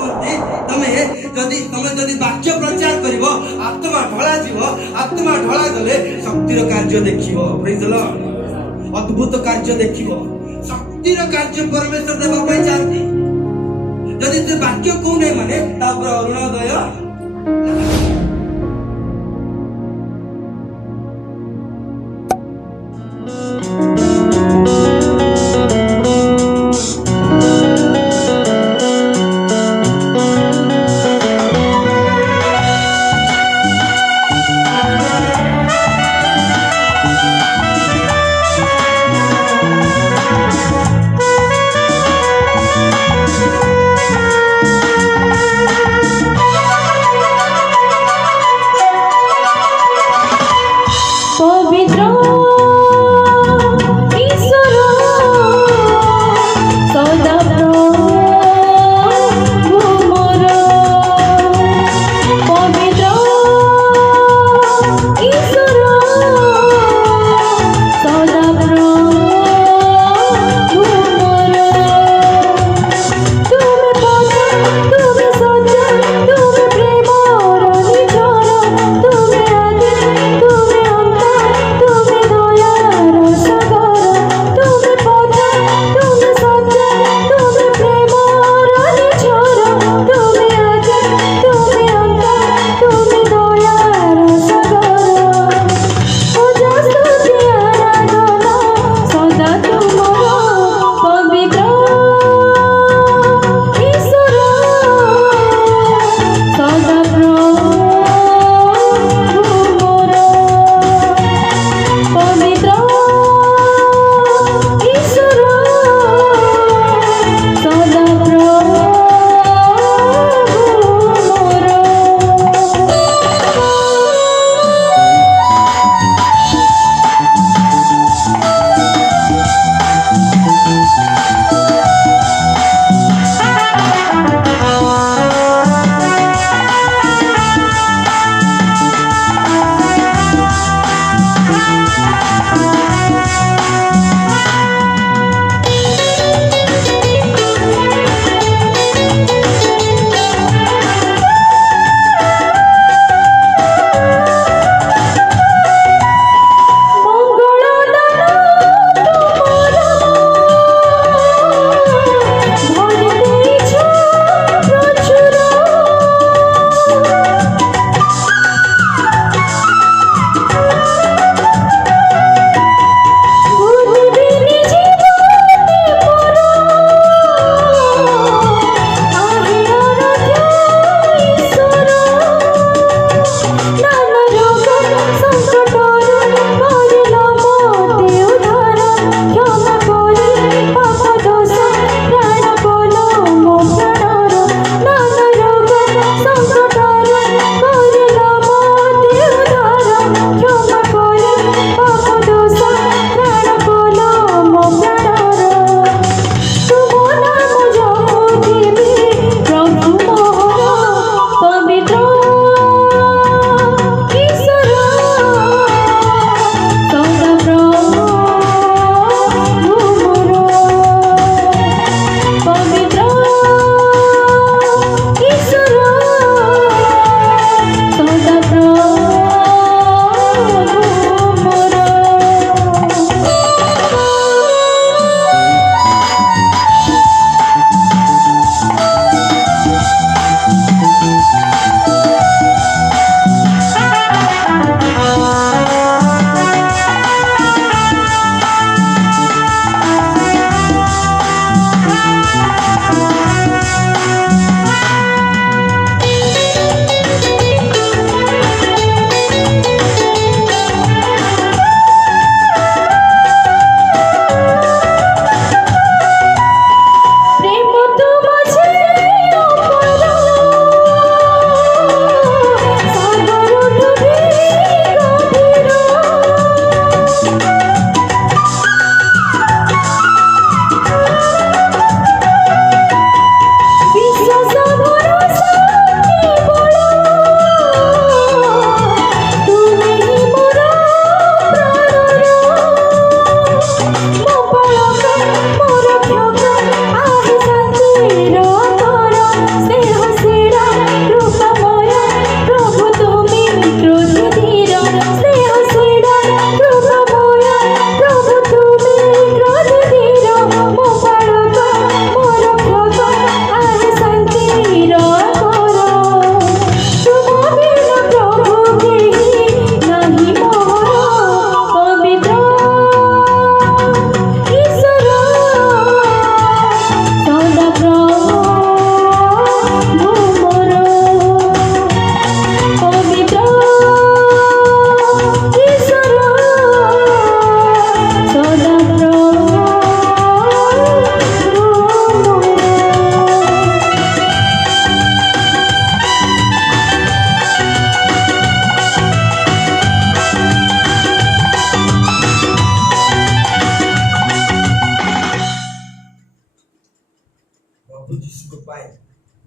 कहते तमे जदि वाक्य प्रचार करिवो आत्मा ढला जीव आत्मा ढला गले शक्तिर कार्य देखिवो प्रेज द लॉर्ड अद्भुत कार्य देखिवो शक्तिर कार्य परमेश्वर देवा पई चाहती जदि से वाक्य को नहीं माने तापर अरुणोदय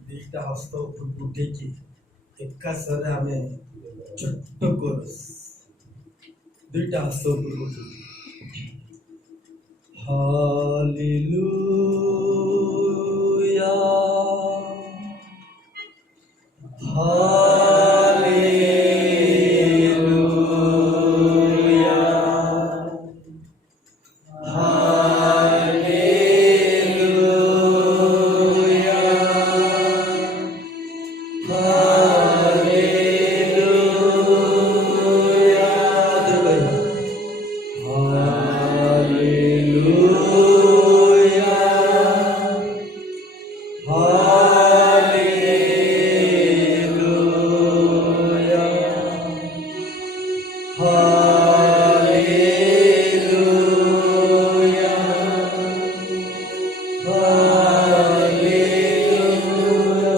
ଦୁଇଟା ହସ୍ତ ଉପରକୁ ଉଠେଇକି ଏକା ସ୍ୱରରେ ଆମେ ଛୋଟ କୋରସ୍ ଦୁଇଟା ହସ୍ତ ଉପରକୁ ଉଠେଇକି ହାଲେଲୁୟା ହାଲେଲୁୟା ହାଲେଲୁୟା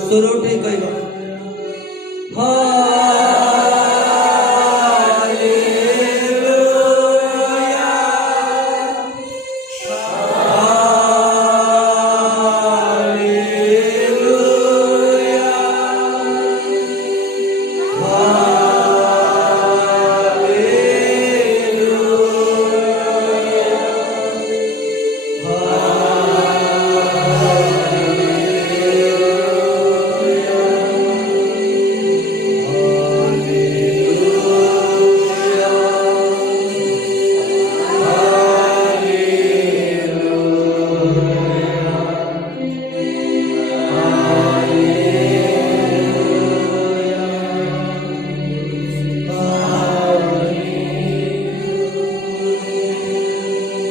ସ୍ୱର ଉଠେଇ କହିବା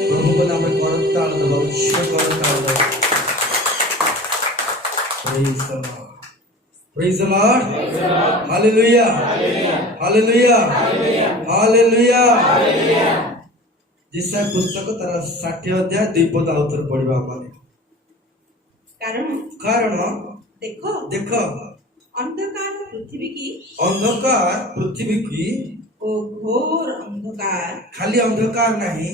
प्रभु नाम करताल दबा उच्च करताल दबा Praise the Lord. Hallelujah. Hallelujah. Hallelujah. जिसा पुस्तक तारा 60 अध्याय 2 पद आउतर पढिबा माने कारण देखो देखो अंधकार पृथ्वी की ओ घोर अंधकार खाली अंधकार नहीं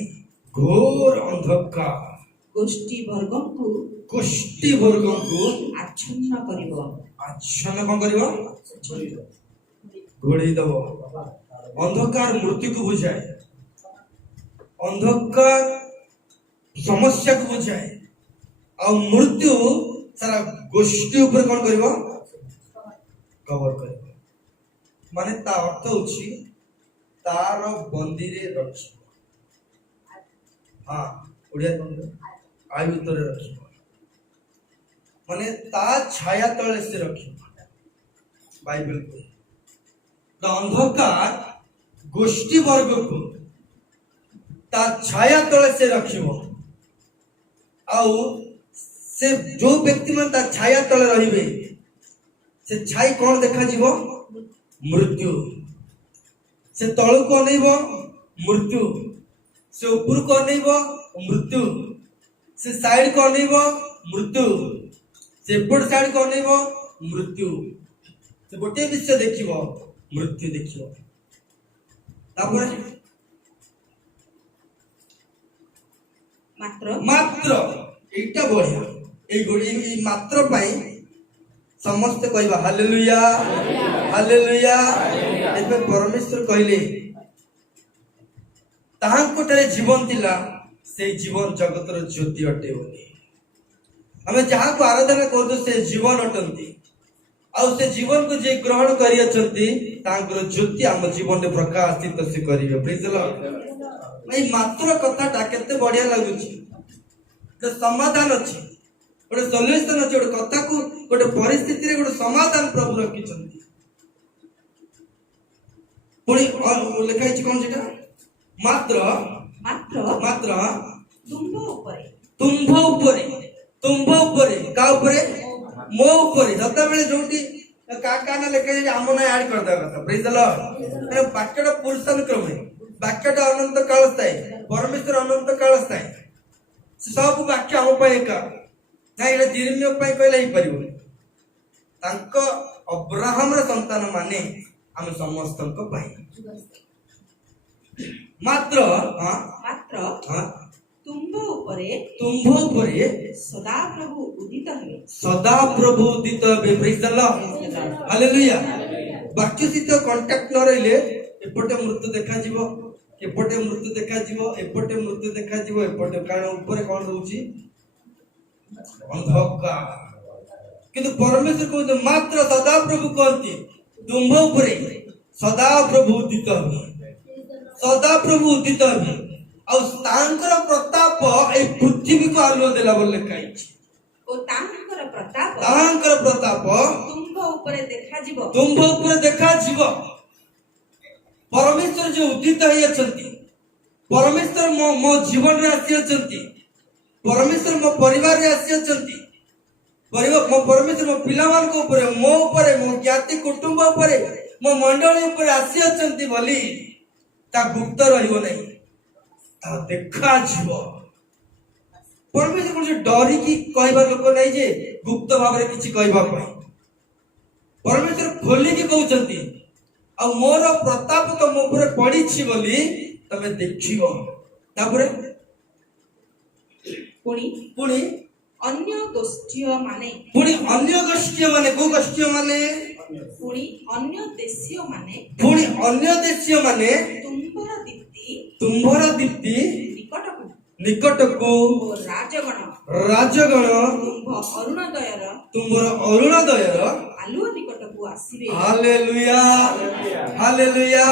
घोर अंधकार गोष्ठी वर्गों को आच्छन्न करिवो आच्छन्न कौन करिवो घोड़ी दबो अंधकार मृत्यु को बुझाए अंधकार समस्या को बुझाए और मृत्यु सारा गोष्ठी ऊपर कौन करिवो कवर करिवो माने ता अर्थ होछि तार बंदी रे रखी हाँ ओडिया आय भीतर रखी माने ता छाया तले से रखी बाइबल को अंधकार गोष्ठी वर्ग को ता छाया तले से रखिबो आउ से जो व्यक्ति मन ता छाया तले रहिबे से छाई कौन देखा जीवो मृत्यु से तळु को अनेइबो मृत्यु से ऊपर को अनेइबो मृत्यु से साइड को अनेइबो मृत्यु से एपट साइड को अनेइबो मृत्यु से गोटे विषय देखिबो मृत्यु देखिबो तापर मात्र एटा बढ़िया ए मात्र पाई समस्त कहबा हालेलुया हालेलुया एबे परमेश्वर कहले ताहांकोटरे जीवन थिला से जीवन जगतर ज्योति अटे बोली हमें जहां को आराधना करदो से जीवन अटंती आ से जीवन को जे ग्रहण करि अछंती तांकर ज्योति हम जीवन में प्रकाशित से करियो प्लीज लॉर्ड भाई मात्र कथाटा केते बढ़िया लागुची जो समाधान अछि गोटे सॉल्यूशन अछि गोटे कथा को गोटे परिस्थिति रे गोटे समाधान प्रभु रखि छंती पुणी लिखा है कौन जेटा मात्र मात्र मात्र तुम्भ ऊपरे का ऊपरे मो ऊपरे सदा बेले जोटी का ना लिखा है आम ना ऐड कर दे कथा प्रेज द लॉर्ड वाक्यटा पुरुषानुक्रमे वाक्यटा अनंत काल स्थायी परमेश्वर अनंत काल स्थायी सब वाक्य हम पाए का ना एटा जिर्म्य पाए कहले ही परिबो तांको अब्राहम रे संतान माने हम समस्त को पाए मात्र हां ତୁମ୍ଭ ଉପରେ ତୁମ୍ଭ ଉପରେ ସଦାପ୍ରଭୁ ଉଦିତ ହେବେ। ସଦା ପ୍ରଭୁ ଉଦିତ ହେବେ। ପ୍ରେଜ୍ ଦ ଲର୍ଡ, ହାଲେଲୁୟା। ବାକ୍ୟ ସହିତ କଣ୍ଟାକ୍ଟ ନ ରହିଲେ ଏପଟେ ମୃତ୍ୟୁ ଦେଖାଯିବ, ଏପଟେ ମୃତ୍ୟୁ ଦେଖାଯିବ, ଏପଟେ ମୃତ୍ୟୁ ଦେଖାଯିବ, ଏପଟେ, କାରଣ ଉପରେ କଣ ରହୁଛି? ଅନ୍ଧକାର। କିନ୍ତୁ ପରମେଶ୍ୱର କହୁଛନ୍ତି ମାତ୍ର ସଦା ପ୍ରଭୁ କହନ୍ତି ତୁମ୍ଭ ଉପରେ ସଦା ପ୍ରଭୁ ଉଦିତ ହେବେ, ସଦା ପ୍ରଭୁ ଉଦିତ ହେବେ। ଆଉ ତାଙ୍କର ପ୍ରତାପ ଏଇ ପୃଥିବୀକୁ ଆଲୁଅ ଦେଲା ବୋଲି ଲେଖା ହେଇଛି। ଓ ତାଙ୍କର ପ୍ରତାପ ତାଙ୍କର ପ୍ରତାପ ତୁମ୍ଭ ଉପରେ ଦେଖାଯିବ। ତୁମ୍ଭ ଉପରେ ଦେଖାଯିବ। ପରମେଶ୍ୱର ଯୋଉ ଉଦିତ ହେଇଅଛନ୍ତି, ପରମେଶ୍ୱର ମୋ ଜୀବନରେ ଆସିଅଛନ୍ତି, ପରମେଶ୍ୱର ମୋ ପରିବାରରେ ଆସିଅଛନ୍ତି, ମୋ ପରମେଶ୍ୱର ମୋ ପିଲାମାନଙ୍କ ଉପରେ, ମୋ ଉପରେ, ମୋ ଜ୍ଞାତି କୁଟୁମ୍ବ ଉପରେ, ମୋ ମଣ୍ଡଳୀ ଉପରେ ଆସିଅଛନ୍ତି ବୋଲି ତା ଗୁପ୍ତ ରହିବ ନାହିଁ, ତା ଦେଖାଯିବ। ପରମେଶ୍ୱର କୌଣସି ଡରିକି କହିବା ଲୋକ ନାହିଁ ଯେ ଗୁପ୍ତ ଭାବରେ କିଛି କହିବା ପାଇଁ। ପରମେଶ୍ୱର ଖୋଲିକି କହୁଛନ୍ତି ଆଉ ମୋର ପ୍ରତାପ ତମ ଉପରେ ପଡିଛି ବୋଲି ତମେ ଦେଖିବ। ତାପରେ ପୁଣି ପୁଣି ଅନ୍ୟ ଗୋଷ୍ଠୀୟ ମାନେ ପୁଣି ଅନ୍ୟ ଗୋଷ୍ଠୀୟ ମାନେ, କୋଉ ଗୋଷ୍ଠୀୟ ମାନେ? ପୁଣି ଅନ୍ୟ ଦେଶୀୟ ମାନେ ପୁଣି ଅନ୍ୟ ଦେଶୀୟ ମାନେ ତୁମ୍ଭର ଦୀପ୍ତି ତୁମ୍ଭର ଦୀପ୍ତି ନିକଟକୁ ନିକଟକୁ ଓ ରାଜଗଣ ରାଜଗଣ ତୁମ୍ଭର ଅରୁଣୋଦୟର ଆଲୁଅ ନିକଟକୁ ଆସିବେ। Hallelujah, hallelujah.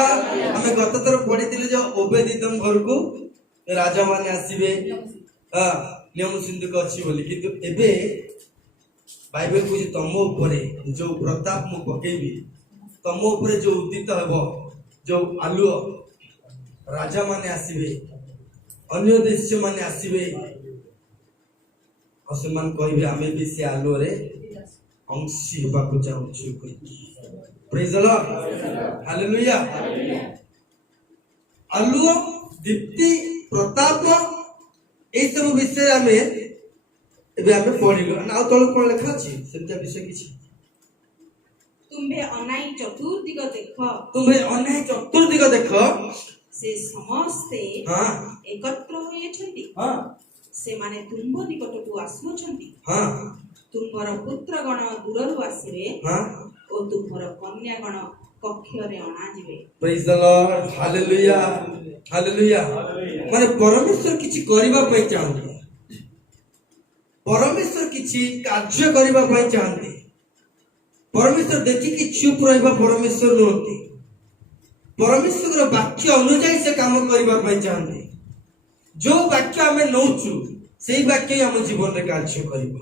ଆମେ ଗତ ଥର ପଢିଥିଲେ ଯେ ଓବେଦିଦମ ଘରକୁ ରାଜା ମାନେ ଆସିବେ, ନିୟମ ସିନ୍ଧୁକ ଅଛି ବୋଲି। କିନ୍ତୁ ଏବେ ବାଇବେଲ କହୁଛି ତମ ଉପରେ ଯୋଉ ପ୍ରତାପ ମୁଁ ପକେଇବି, ତମ ଉପରେ ଯୋଉ ଉଦିତ ହେବ ଯୋଉ ଆଲୁଅ, ରାଜା ମାନେ ଆସିବେ, ଅନ୍ୟ ଦେଶ ମାନେ ଆସିବେ, ଆଉ ସେମାନେ କହିବେ ଆମେ ବି ସେ ଆଲୁଅରେ ଅଂଶୀ ହେବାକୁ ଚାହୁଁଛୁ। ପ୍ରେଜ୍ ଦ ଲର୍ଡ, ହାଲେଲୁୟା। ଆଲୁଅ, ଦୀପ୍ତି, ପ୍ରତାପ, ଏଇ ସବୁ ବିଷୟରେ ଆମେ ପଢିଲୁ। ଆଉ ତଳକୁ କଣ ଲେଖା ଅଛି ସେମିତିଆ ବିଷୟ କିଛି? ତୁମ୍ଭେ ଅନାଇ ଚତୁର୍ଦିଗ ଦେଖ, ତୁମେ ଅନେକ ଚତୁର୍ଦିଗ ଦେଖ, ସେ ସମସ୍ତେ ହଁ ଏକତ୍ର ହୋଇଅଛନ୍ତି, ହଁ ସେମାନେ ତୁମ୍ଭ ନିକଟକୁ ଆସୁଅଛନ୍ତି। ହଁ ତୁମ୍ଭର ପୁତ୍ରଗଣ ଦୂରରୁ ଆସିବେ ହଁ। ଓ ତୁମ୍ଭର କନ୍ୟାଗଣ କକ୍ଷରେ ଅଣାଯିବେ। ପ୍ରେଜ୍ ଦ ଲର୍ଡ, ହାଲେଲୁୟା, ହାଲେଲୁୟା। ମାନେ ପରମେଶ୍ୱର କିଛି କରିବା ପାଇଁ ଚାହାନ୍ତି, ପରମେଶ୍ୱର କିଛି କାର୍ଯ୍ୟ କରିବା ପାଇଁ ଚାହାନ୍ତି। ପରମେଶ୍ୱର ଦେଖିକି ଚୁପ୍ ରହିବା ପରମେଶ୍ୱର ନୁହନ୍ତି। ପରମେଶ୍ୱରର ବାକ୍ୟ ଅନୁଯାୟୀ ସେ କାମ କରିବା ପାଇଁ ଚାହାନ୍ତି। ଯୋଉ ବାକ୍ୟ ଆମେ ନଉଛୁ ସେଇ ବାକ୍ୟ ହିଁ ଆମ ଜୀବନରେ କାର୍ଯ୍ୟ କରିବ।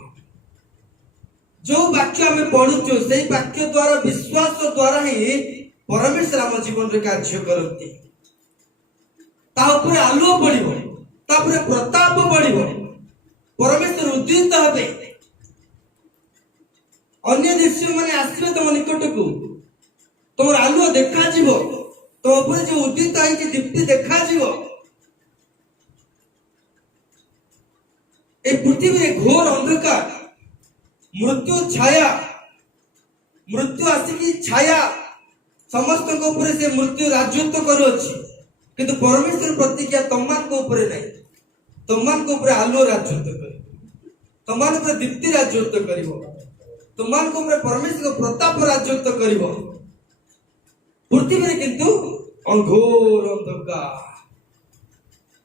ଯୋଉ ବାକ୍ୟ ଆମେ ପଢୁଛୁ ସେଇ ବାକ୍ୟ ଦ୍ୱାରା, ବିଶ୍ୱାସ ଦ୍ୱାରା ହିଁ ପରମେଶ୍ୱର ଆମ ଜୀବନରେ କାର୍ଯ୍ୟ କରନ୍ତି। ତା ଉପରେ ଆଲୁଅ ପଡିବ, ତାପରେ ପ୍ରତାପ ପଡିବ, ପରମେଶ୍ୱର ଉଦ୍ଦିତ ହେବେ, ଅନ୍ୟ ଦେଶୀୟ ମାନେ ଆସିବେ ତମ ନିକଟକୁ, ତମର ଆଲୁଅ ଦେଖାଯିବ, ତମ ଉପରେ ଯୋଉ ଉଦ୍ଦିତ ହେଇଛି ଦୀପ୍ତି ଦେଖାଯିବ। এই পৃথিবীরে ঘোর অন্ধকার, মৃত্যু ছায়া, মৃত্যু আসিকি ছায়া ସମସ୍ତଙ୍କ ଉପରେ ସେ ମୃତ୍ୟୁ ରାଜତ୍ୱ କରୁଅଛି। କିନ୍ତୁ ପରମେଶ୍ୱର ପ୍ରତିଜ୍ଞା ତମମାନଙ୍କ ଉପରେ ନାହିଁ, ତମମାନଙ୍କ ଉପରେ ଆଲୁଅ ରାଜତ୍ୱ କରିବ, ତମମାନଙ୍କ ଉପରେ ଦୀପ୍ତି ରାଜତ୍ୱ କରିବ, ତମମାନଙ୍କ ଉପରେ ପରମେଶ୍ୱର ପ୍ରତାପ ରାଜତ୍ୱ କରିବ। ପୃଥିବୀରେ କିନ୍ତୁ ଘୋର ଅନ୍ଧକାର,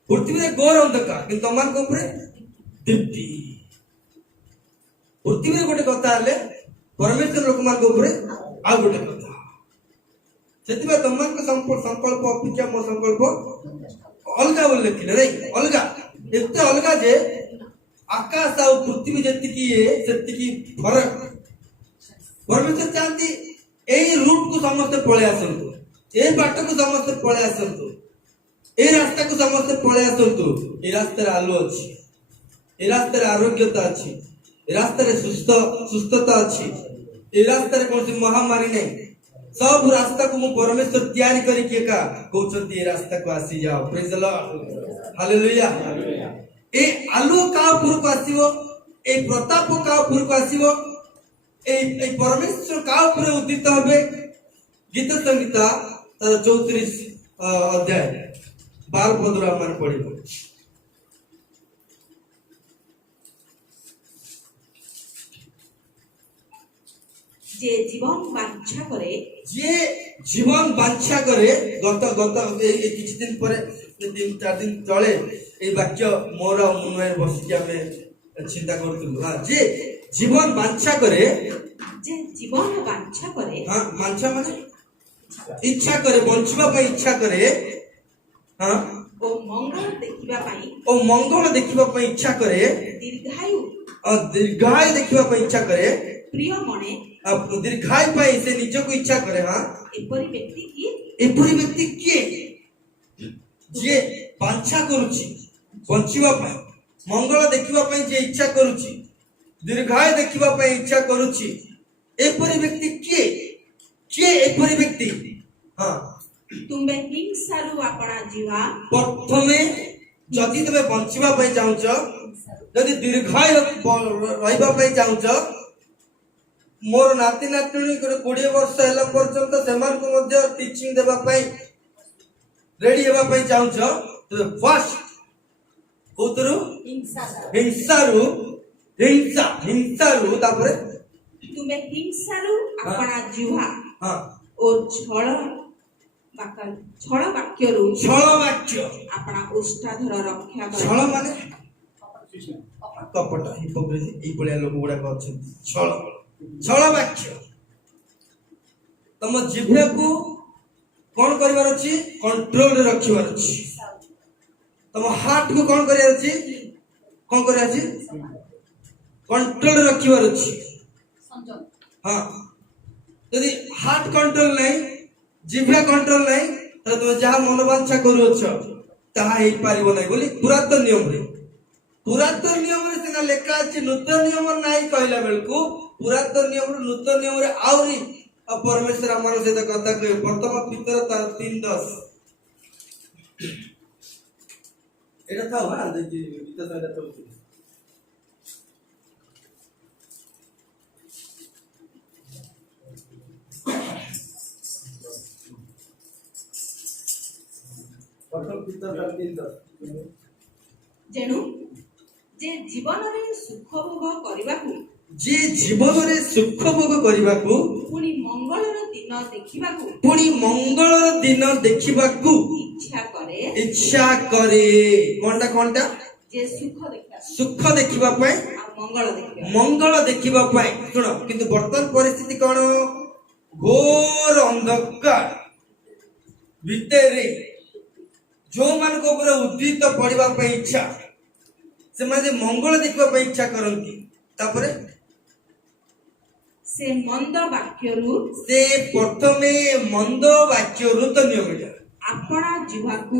ପୃଥିବୀରେ ଘୋର ଅନ୍ଧକାର, କିନ୍ତୁ ତମମାନଙ୍କ ଉପରେ ଦୀପ୍ତି। ପୃଥିବୀରେ ଗୋଟେ କଥା ହେଲେ ପରମେଶ୍ୱର ଲୋକମାନଙ୍କ ଉପରେ ଆଉ ଗୋଟେ କଥା। ସେଥିପାଇଁ ତମମାନଙ୍କ ସଂକଳ୍ପ ଅପେକ୍ଷା ମୋ ସଂକଳ୍ପ ଅଲଗା ବୋଲି ଲେଖିଲେ ନାଇଁ, ଅଲଗା, ଏତେ ଅଲଗା ଯେ ଆକାଶ ଆଉ ପୃଥିବୀ ଯେତିକି ସେତିକି ଫରକ। ପରମେଶ୍ୱର ଚାହାନ୍ତି ଏଇ ରୁଟକୁ ସମସ୍ତେ ପଳେଇ ଆସନ୍ତୁ, ଏଇ ବାଟକୁ ସମସ୍ତେ ପଳେଇ ଆସନ୍ତୁ, ଏଇ ରାସ୍ତାକୁ ସମସ୍ତେ ପଳେଇ ଆସନ୍ତୁ। ଏଇ ରାସ୍ତାରେ ଆଲୁଅ ଅଛି, ଏ ରାସ୍ତାରେ ଆରୋଗ୍ୟତା ଅଛି, ଏ ରାସ୍ତାରେ ସୁସ୍ଥତା ଅଛି, ଏ ରାସ୍ତାରେ କୌଣସି ମହାମାରୀ ନାହିଁ। ସବୁ ରାସ୍ତାକୁ ମୁଁ ପରମେଶ୍ୱର ତିଆରି କରିକି ଏକା କହୁଛନ୍ତି ଏ ରାସ୍ତାକୁ ଆସିଯାଅ। ପ୍ରେଜ୍ ଦ ଲର୍ଡ, ହାଲେଲୁୟା। ଏ ଆଲୁଅ କାହା ଉପରକୁ ଆସିବ, এই ପ୍ରତାପ କାହା ଉପରକୁ ଆସିବ, এই ପରମେଶ୍ୱର କାହା ଉପରେ ଉଦିତ ହେବେ? ଗୀତ ସଂହିତା ତାର 34 ଅଧ୍ୟାୟ 12 ପଦରୁ ଆମେ ପଢିବ। যে জীবন বাঞ্ছা করে যে জীবন বাঞ্ছা করে গত গত এই কিছু দিন পরে 3-4 দিন তଳେ এই বাক্য মোর মনের বসিকি আমি চিন্তা করুଥିଲୁ যে জীবন বাঞ্ছা করে যে জীবন বাঞ্ছা করে বাঞ্ছা মানে ইচ্ছা করে বঞ্চিবা ପାଇଁ ইচ্ছা করে ও মঙ্গল দেখিবা ପାଇଁ ଓ ମଙ୍ଗଳ ଦେଖିବା ପାଇଁ ଇଚ୍ଛା କରେ ଦୀର୍ଘାୟୁ ଦେଖିବା ପାଇଁ ଇଚ୍ଛା କରେ ପ୍ରିୟ ମନେ ଦୀର୍ଘାୟୁ ପାଇଁ ସେ ନିଜକୁ ଇଚ୍ଛା କରେ ଏପରି ବ୍ୟକ୍ତି କି ଏପରି ବ୍ୟକ୍ତି କିଏ ଯିଏ ବାଞ୍ଛା କରୁଛି ବଞ୍ଚିବା ପାଇଁ ମଙ୍ଗଳ ଦେଖିବା ପାଇଁ ଯିଏ ଇଚ୍ଛା କରୁଛି ଦୀର୍ଘାୟୁ ଦେଖିବା ପାଇଁ ଇଚ୍ଛା କରୁଛି ଏପରି ବ୍ୟକ୍ତି କିଏ କିଏ ଏପରି ବ୍ୟକ୍ତି ତୁମେ ହିଂସାରୁ ଆପଣା ଯିବା ପ୍ରଥମେ ଯଦି ତୁମେ ବଞ୍ଚିବା ପାଇଁ ଚାହୁଁଛ ଯଦି ଦୀର୍ଘାୟୁ ରହିବା ପାଇଁ ଚାହୁଁଛ ମୋର ନାତି ନାତୁଣୀ 20 ବର୍ଷ ହେଲା ପର୍ଯ୍ୟନ୍ତ ସେମାନଙ୍କୁ ମଧ୍ୟ ଟିଚିଂ ଦେବା ପାଇଁ ରେଡି ହେବା ପାଇଁ ଚାହୁଁଛ ତେବେ ଫାର୍ଷ୍ଟ କୋଉଥିରୁ ହିଂସାରୁ ତାପରେ ତୁମେ ହିଂସାରୁ ଆପଣା ଯିବା ଓ ଛଳ ବାକ୍ୟରୁ ଛଳ ବାକ୍ୟ ଆପଣା ଓଷ୍ଠାଧର ରକ୍ଷା କର ଛଳ ମାନେ କପଟ ହିପୋକ୍ରେସି ଏଇ ଭଳିଆ ଲୋକ ଗୁଡାକ ଅଛନ୍ତି ଛଳ ବାକ୍ୟ ତମ ଜିଭକୁ କଣ କରିବାର ଅଛି କଣ୍ଟ୍ରୋଲରେ ରଖିବାର ଅଛି ତମ ହାର୍ଟ କୁ କଣ କରିବାର ଅଛି କଣ୍ଟ୍ରୋଲରେ ରଖିବାର ଅଛି ଯଦି ହାର୍ଟ କଣ୍ଟ୍ରୋଲ ନାହିଁ ଜିଭା କଣ୍ଟ୍ରୋଲ ନାହିଁ ତାହେଲେ ତମେ ଯାହା ମନବାଞ୍ଛା କରୁଅଛ ତାହା ହେଇପାରିବ ନାହିଁ ବୋଲି ପୁରାତନ ନିୟମରେ ସିନା ଲେଖା ଅଛି ନୂତନ ନିୟମ ନାହିଁ କହିଲା ବେଳକୁ ପୁରାତନ ନିୟମରୁ ନୂତନ ନିୟମରେ ଆହୁରି ପରମେଶ୍ୱର ଆମର ସହିତ କଥା କହିବେ ପ୍ରଥମ ପିତର 3:10 এটা থাও দেখি গীত সাইডে চলছে ପ୍ରଥମ ପିତର 3:10 ଯେଣୁ ଯେ ଜୀବନରେ ସୁଖ ଭୋଗ କରିବାକୁ ପୁଣି ମଙ୍ଗଳର ଦିନ ଦେଖିବାକୁ ଇଚ୍ଛା କରେ କଣଟା ଯେ ସୁଖ ଦେଖିବା ପାଇଁ ମଙ୍ଗଳ ଦେଖିବା ପାଇଁ ଶୁଣ କିନ୍ତୁ ବର୍ତ୍ତମାନ ପରିସ୍ଥିତି କଣ ଘୋର ଅନ୍ଧକାର ଭିତରେ ଯୋଉମାନଙ୍କ ଉପରେ ଉଦ୍ଦିତ ପଡିବା ପାଇଁ ଇଚ୍ଛା ସେମାନେ ମଙ୍ଗଳ ଦେଖିବା ପାଇଁ ଇଚ୍ଛା କରନ୍ତି ତାପରେ ସେ ପ୍ରଥମେ ମନ୍ଦ ବାକ୍ୟରୁ ତ ନିୟମିତ ଆପଣା ଜିହ୍ବାକୁ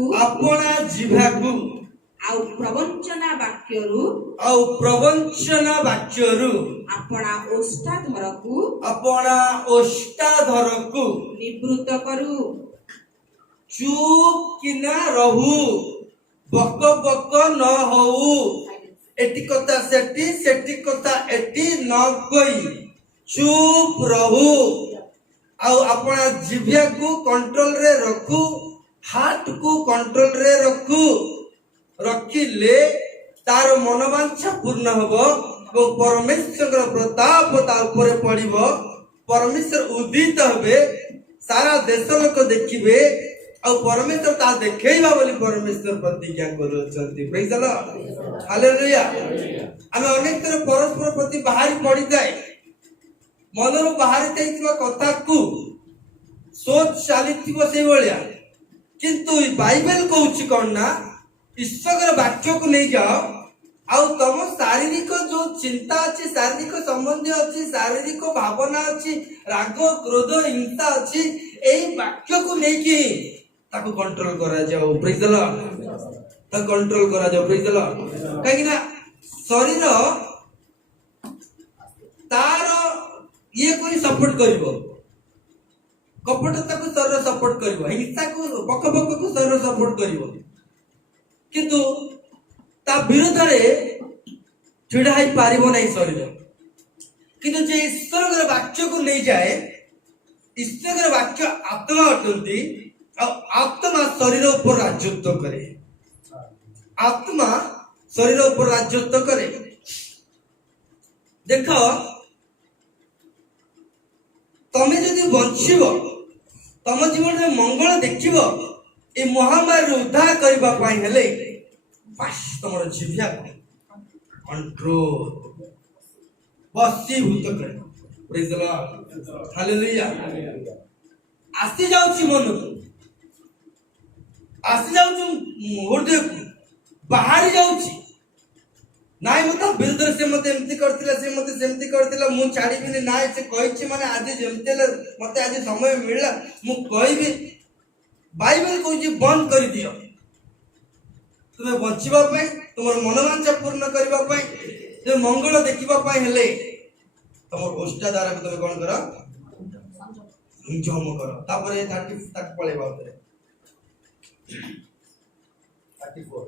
ଆଉ ପ୍ରବଞ୍ଚନା ବାକ୍ୟରୁ ଆପଣା ଓଷ୍ଠାଧରକୁ ନିବୃତ୍ତ କରୁ ଚୁପ୍ କିନା ରହୁ ବକ ନ ହଉ ଏଠି କଥା ସେଠି କଥା ଏଠି ନ କହି ଚୁପ୍ ରହୁ ଆଉ ଆପଣା ଜିଭ୍ୟାକୁ କଣ୍ଟ୍ରୋଲରେ ରଖୁ ହାର୍ଟକୁ କଣ୍ଟ୍ରୋଲରେ ରଖିଲେ ତାର ମନବାଞ୍ଛା ପୂର୍ଣ୍ଣ ହବ ଏବଂ ପରମେଶ୍ୱରଙ୍କର ପ୍ରତାପ ତା ଉପରେ ପଡିବ ପରମେଶ୍ୱର ଉଦିତ ହେବେ ସାରା ଦେଶ ଲୋକ ଦେଖିବେ ଆଉ ପରମେଶ୍ୱର ତା ଦେଖେଇବା ବୋଲି ପରମେଶ୍ୱର ପ୍ରତିଜ୍ଞା କରୁଛନ୍ତି ପ୍ରେଜ୍ ଦ ଲର୍ଡ ହାଲେଲୁୟା ଆମେ ଅନେକ ଥର ପରସ୍ପର ପ୍ରତି ବାହାରି ପଡିଥାଏ ମନରୁ ବାହାରି ଯାଇଥିବା କଥାକୁ ସୋଚ ଚାଲିଥିବ ସେଇଭଳିଆ କିନ୍ତୁ ବାଇବେଲ କହୁଛି କଣ ନା ଈଶ୍ୱରଙ୍କର ବାକ୍ୟକୁ ନେଇଯାଅ ଆଉ ତମ ଶାରୀରିକ ଯୋଉ ଚିନ୍ତା ଅଛି ଶାରୀରିକ ସମ୍ବନ୍ଧ ଅଛି ଶାରୀରିକ ଭାବନା ଅଛି ରାଗ କ୍ରୋଧ ହିଂସା ଅଛି ଏଇ ବାକ୍ୟକୁ ନେଇକି ତାକୁ କଣ୍ଟ୍ରୋଲ କରାଯାଉ ପ୍ରେଜ୍ ଦ ଲର୍ଡ ତାକୁ କଣ୍ଟ୍ରୋଲ କରାଯାଉ ପ୍ରେଜ୍ ଦ ଲର୍ଡ କାହିଁକି ନା ଶରୀର ତାର ଇଏ କରି ସପୋର୍ଟ କରିବ କପଟତାକୁ ଶରୀର ସପୋର୍ଟ କରିବ ହିଂସାକୁ ପକ୍ଷକୁ ଶରୀର ସପୋର୍ଟ କରିବ କିନ୍ତୁ ତା ବିରୁଦ୍ଧରେ ଛିଡା ହେଇ ପାରିବ ନାହିଁ ଶରୀର କିନ୍ତୁ ଯେ ଈଶ୍ୱରଙ୍କର ବାକ୍ୟକୁ ନେଇଯାଏ ଈଶ୍ୱରଙ୍କର ବାକ୍ୟ ଆତ୍ମା ଅଟନ୍ତି ଆଉ ଆତ୍ମା ଶରୀର ଉପରେ ରାଜତ୍ୱ କରେ ଆତ୍ମା ଶରୀର ଉପରେ ରାଜତ୍ୱ କରେ ଦେଖ ତମେ ଯଦି ବଞ୍ଚିବ, ତମ ଜୀବନରେ ମଙ୍ଗଳ ଦେଖିବ, ଏ ମହାମାରୀରୁ ଉଦ୍ଧାର କରିବା ପାଇଁ ହେଲେ ବାସ୍ ତମର ଜିଭ୍ୟା କଣ୍ଟ୍ରୋଲ ବଶୀଭୂତ କରିବ। ପ୍ରେଜ୍ ଦ ଲର୍ଡ, ହାଲେଲୁୟା। ଆସି ଯାଉଛି ମନକୁ, ଆସି ଯାଉଛି ହୃଦୟକୁ, ବାହାରି ଯାଉଛି, ନାଇଁ ମୁଁ ତା ବିରୁଦ୍ଧରେ ସେ ମତେ ଏମିତି କରିଥିଲା, ସେ ମତେ ସେମିତି କରିଥିଲା, ମୁଁ ଛାଡ଼ିବିନି, ନାଇଁ ସେ କହିଛି ମାନେ ଆଜି ଯେମିତି ହେଲେ ମତେ ଆଜି ସମୟ ମିଳିଲା ମୁଁ କହିବି। ବାଇବେଲ କହୁଛି ବନ୍ଦ କରିଦିଅ। ତୁମେ ବଞ୍ଚିବା ପାଇଁ, ତୁମର ମନୋବାଞ୍ଛା ପୂର୍ଣ୍ଣ କରିବା ପାଇଁ, ତୁମେ ମଙ୍ଗଳ ଦେଖିବା ପାଇଁ ହେଲେ ତମର ଓଷ୍ଟା ଦ୍ଵାରାକୁ ତମେ କଣ କର? ସଂଯମ କର। ତାପରେ 30 ତାକୁ ପଳେଇବା ଉପରେ 34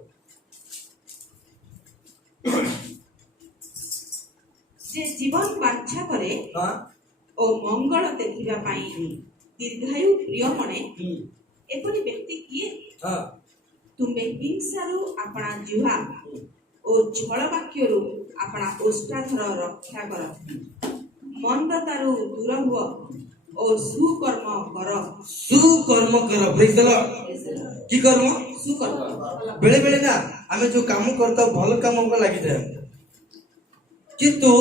যে জীবন বাঞ্ছা করে ও মঙ্গল দেখিবা পাই দীর্ঘায়ু প্রিয় মনে এপরি ব্যক্তি কিয়ে? ତୁମେ ହିଂସାରୁ ଆପଣା ଜିହ୍ୱା ଓ ଛଳ ବାକ୍ୟରୁ ଆପଣା ଓଷ୍ଠାଧର ରକ୍ଷା କର। ମନ୍ଦତାରୁ ଦୂର ହୁଅ ଓ ସୁକର୍ମ କର। ସୁକର୍ମ କର। ପ୍ରେଜ୍ ଦ ଲର୍ଡ। କି କର୍ମ? ସୁକର୍ମ। ବେଳେ ବେଳେ ନା ଆମେ ଯୋଉ କାମ କରିଥାଉ ଭଲ କାମ ଲାଗିଥାଏ, କିନ୍ତୁ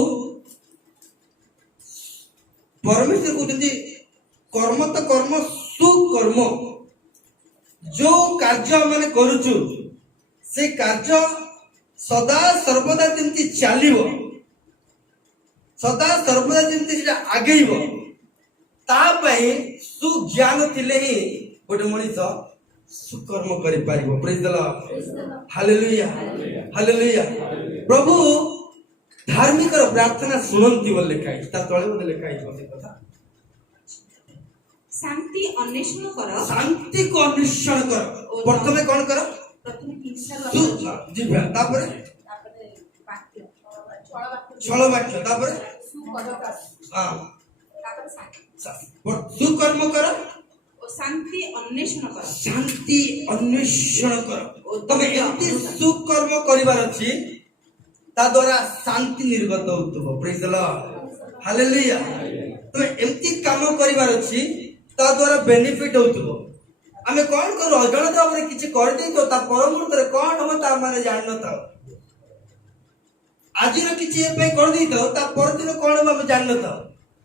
ପରମେଶ୍ୱର କହୁଛନ୍ତି କର୍ମ ତ କର୍ମ, ସୁକର୍ମ। ଯୋଉ କାର୍ଯ୍ୟ ଆମେ କରୁଛୁ ସେ କାର୍ଯ୍ୟ ସଦା ସର୍ବଦା ଯେମିତି ଚାଲିବ, ସଦା ସର୍ବଦା ଯେମିତି ସେଟା ଆଗେଇବ, ତା ପାଇଁ ସୁଜ୍ଞାନ ଥିଲେ ହିଁ ଗୋଟେ ମଣିଷ ସୁକର୍ମ କରିପାରିବ। ପ୍ରେଜ୍ ଦ ଲର୍ଡ, ହାଲେଲୁୟା, ହାଲେଲୁୟା। ପ୍ରଭୁ ଧାର୍ମିକର ପ୍ରାର୍ଥନା ଶୁଣନ୍ତି ବୋଲି ଲେଖା ହେଇଛି, ତା ତଳେ ବୋଧେ ଲେଖା ହେଇଥିବ ସେ କଥା। ଶାନ୍ତି ଅନ୍ୱେଷଣ କର। ଶାନ୍ତିକୁ ଅନ୍ୱେଷଣ କର। ପ୍ରଥମେ କଣ କର? ପ୍ରଥମେ ହିଂସାରୁ ଯିବା, ତାପରେ ଛଳ ବାକ୍ୟ, ତାପରେ ସୁକର୍ମ କର ଓ ଶାନ୍ତି ଅନ୍ୱେଷଣ କର। ଶାନ୍ତି ଅନ୍ୱେଷଣ କର। ତମେ ଏମିତି ସୁକର୍ମ କରିବାର ଅଛି ତା ଦ୍ୱାରା ଶାନ୍ତି ନିର୍ଗତ ହଉଥିବ। ପ୍ରେଜ୍ ଦ ଲର୍ଡ, ହାଲେଲୁୟା। ତମେ ଏମିତି କାମ କରିବାର ଅଛି ତା ଦ୍ୱାରା ବେନିଫିଟ ହଉଥିବ। ଆମେ କଣ କରୁ? ଅଜାଣତ ଭାବରେ କିଛି କରିଦେଇଥାଉ, ତା ପର ମୁହୂର୍ତ୍ତରେ କଣ ହବ ତା ମାନେ ଜାଣିନଥାଉ। ଆଜିର କିଛି ଏ ପାଇଁ କରିଦେଇଥାଉ, ତା ପରଦିନ କଣ ହବ ଆମେ ଜାଣିନଥାଉ।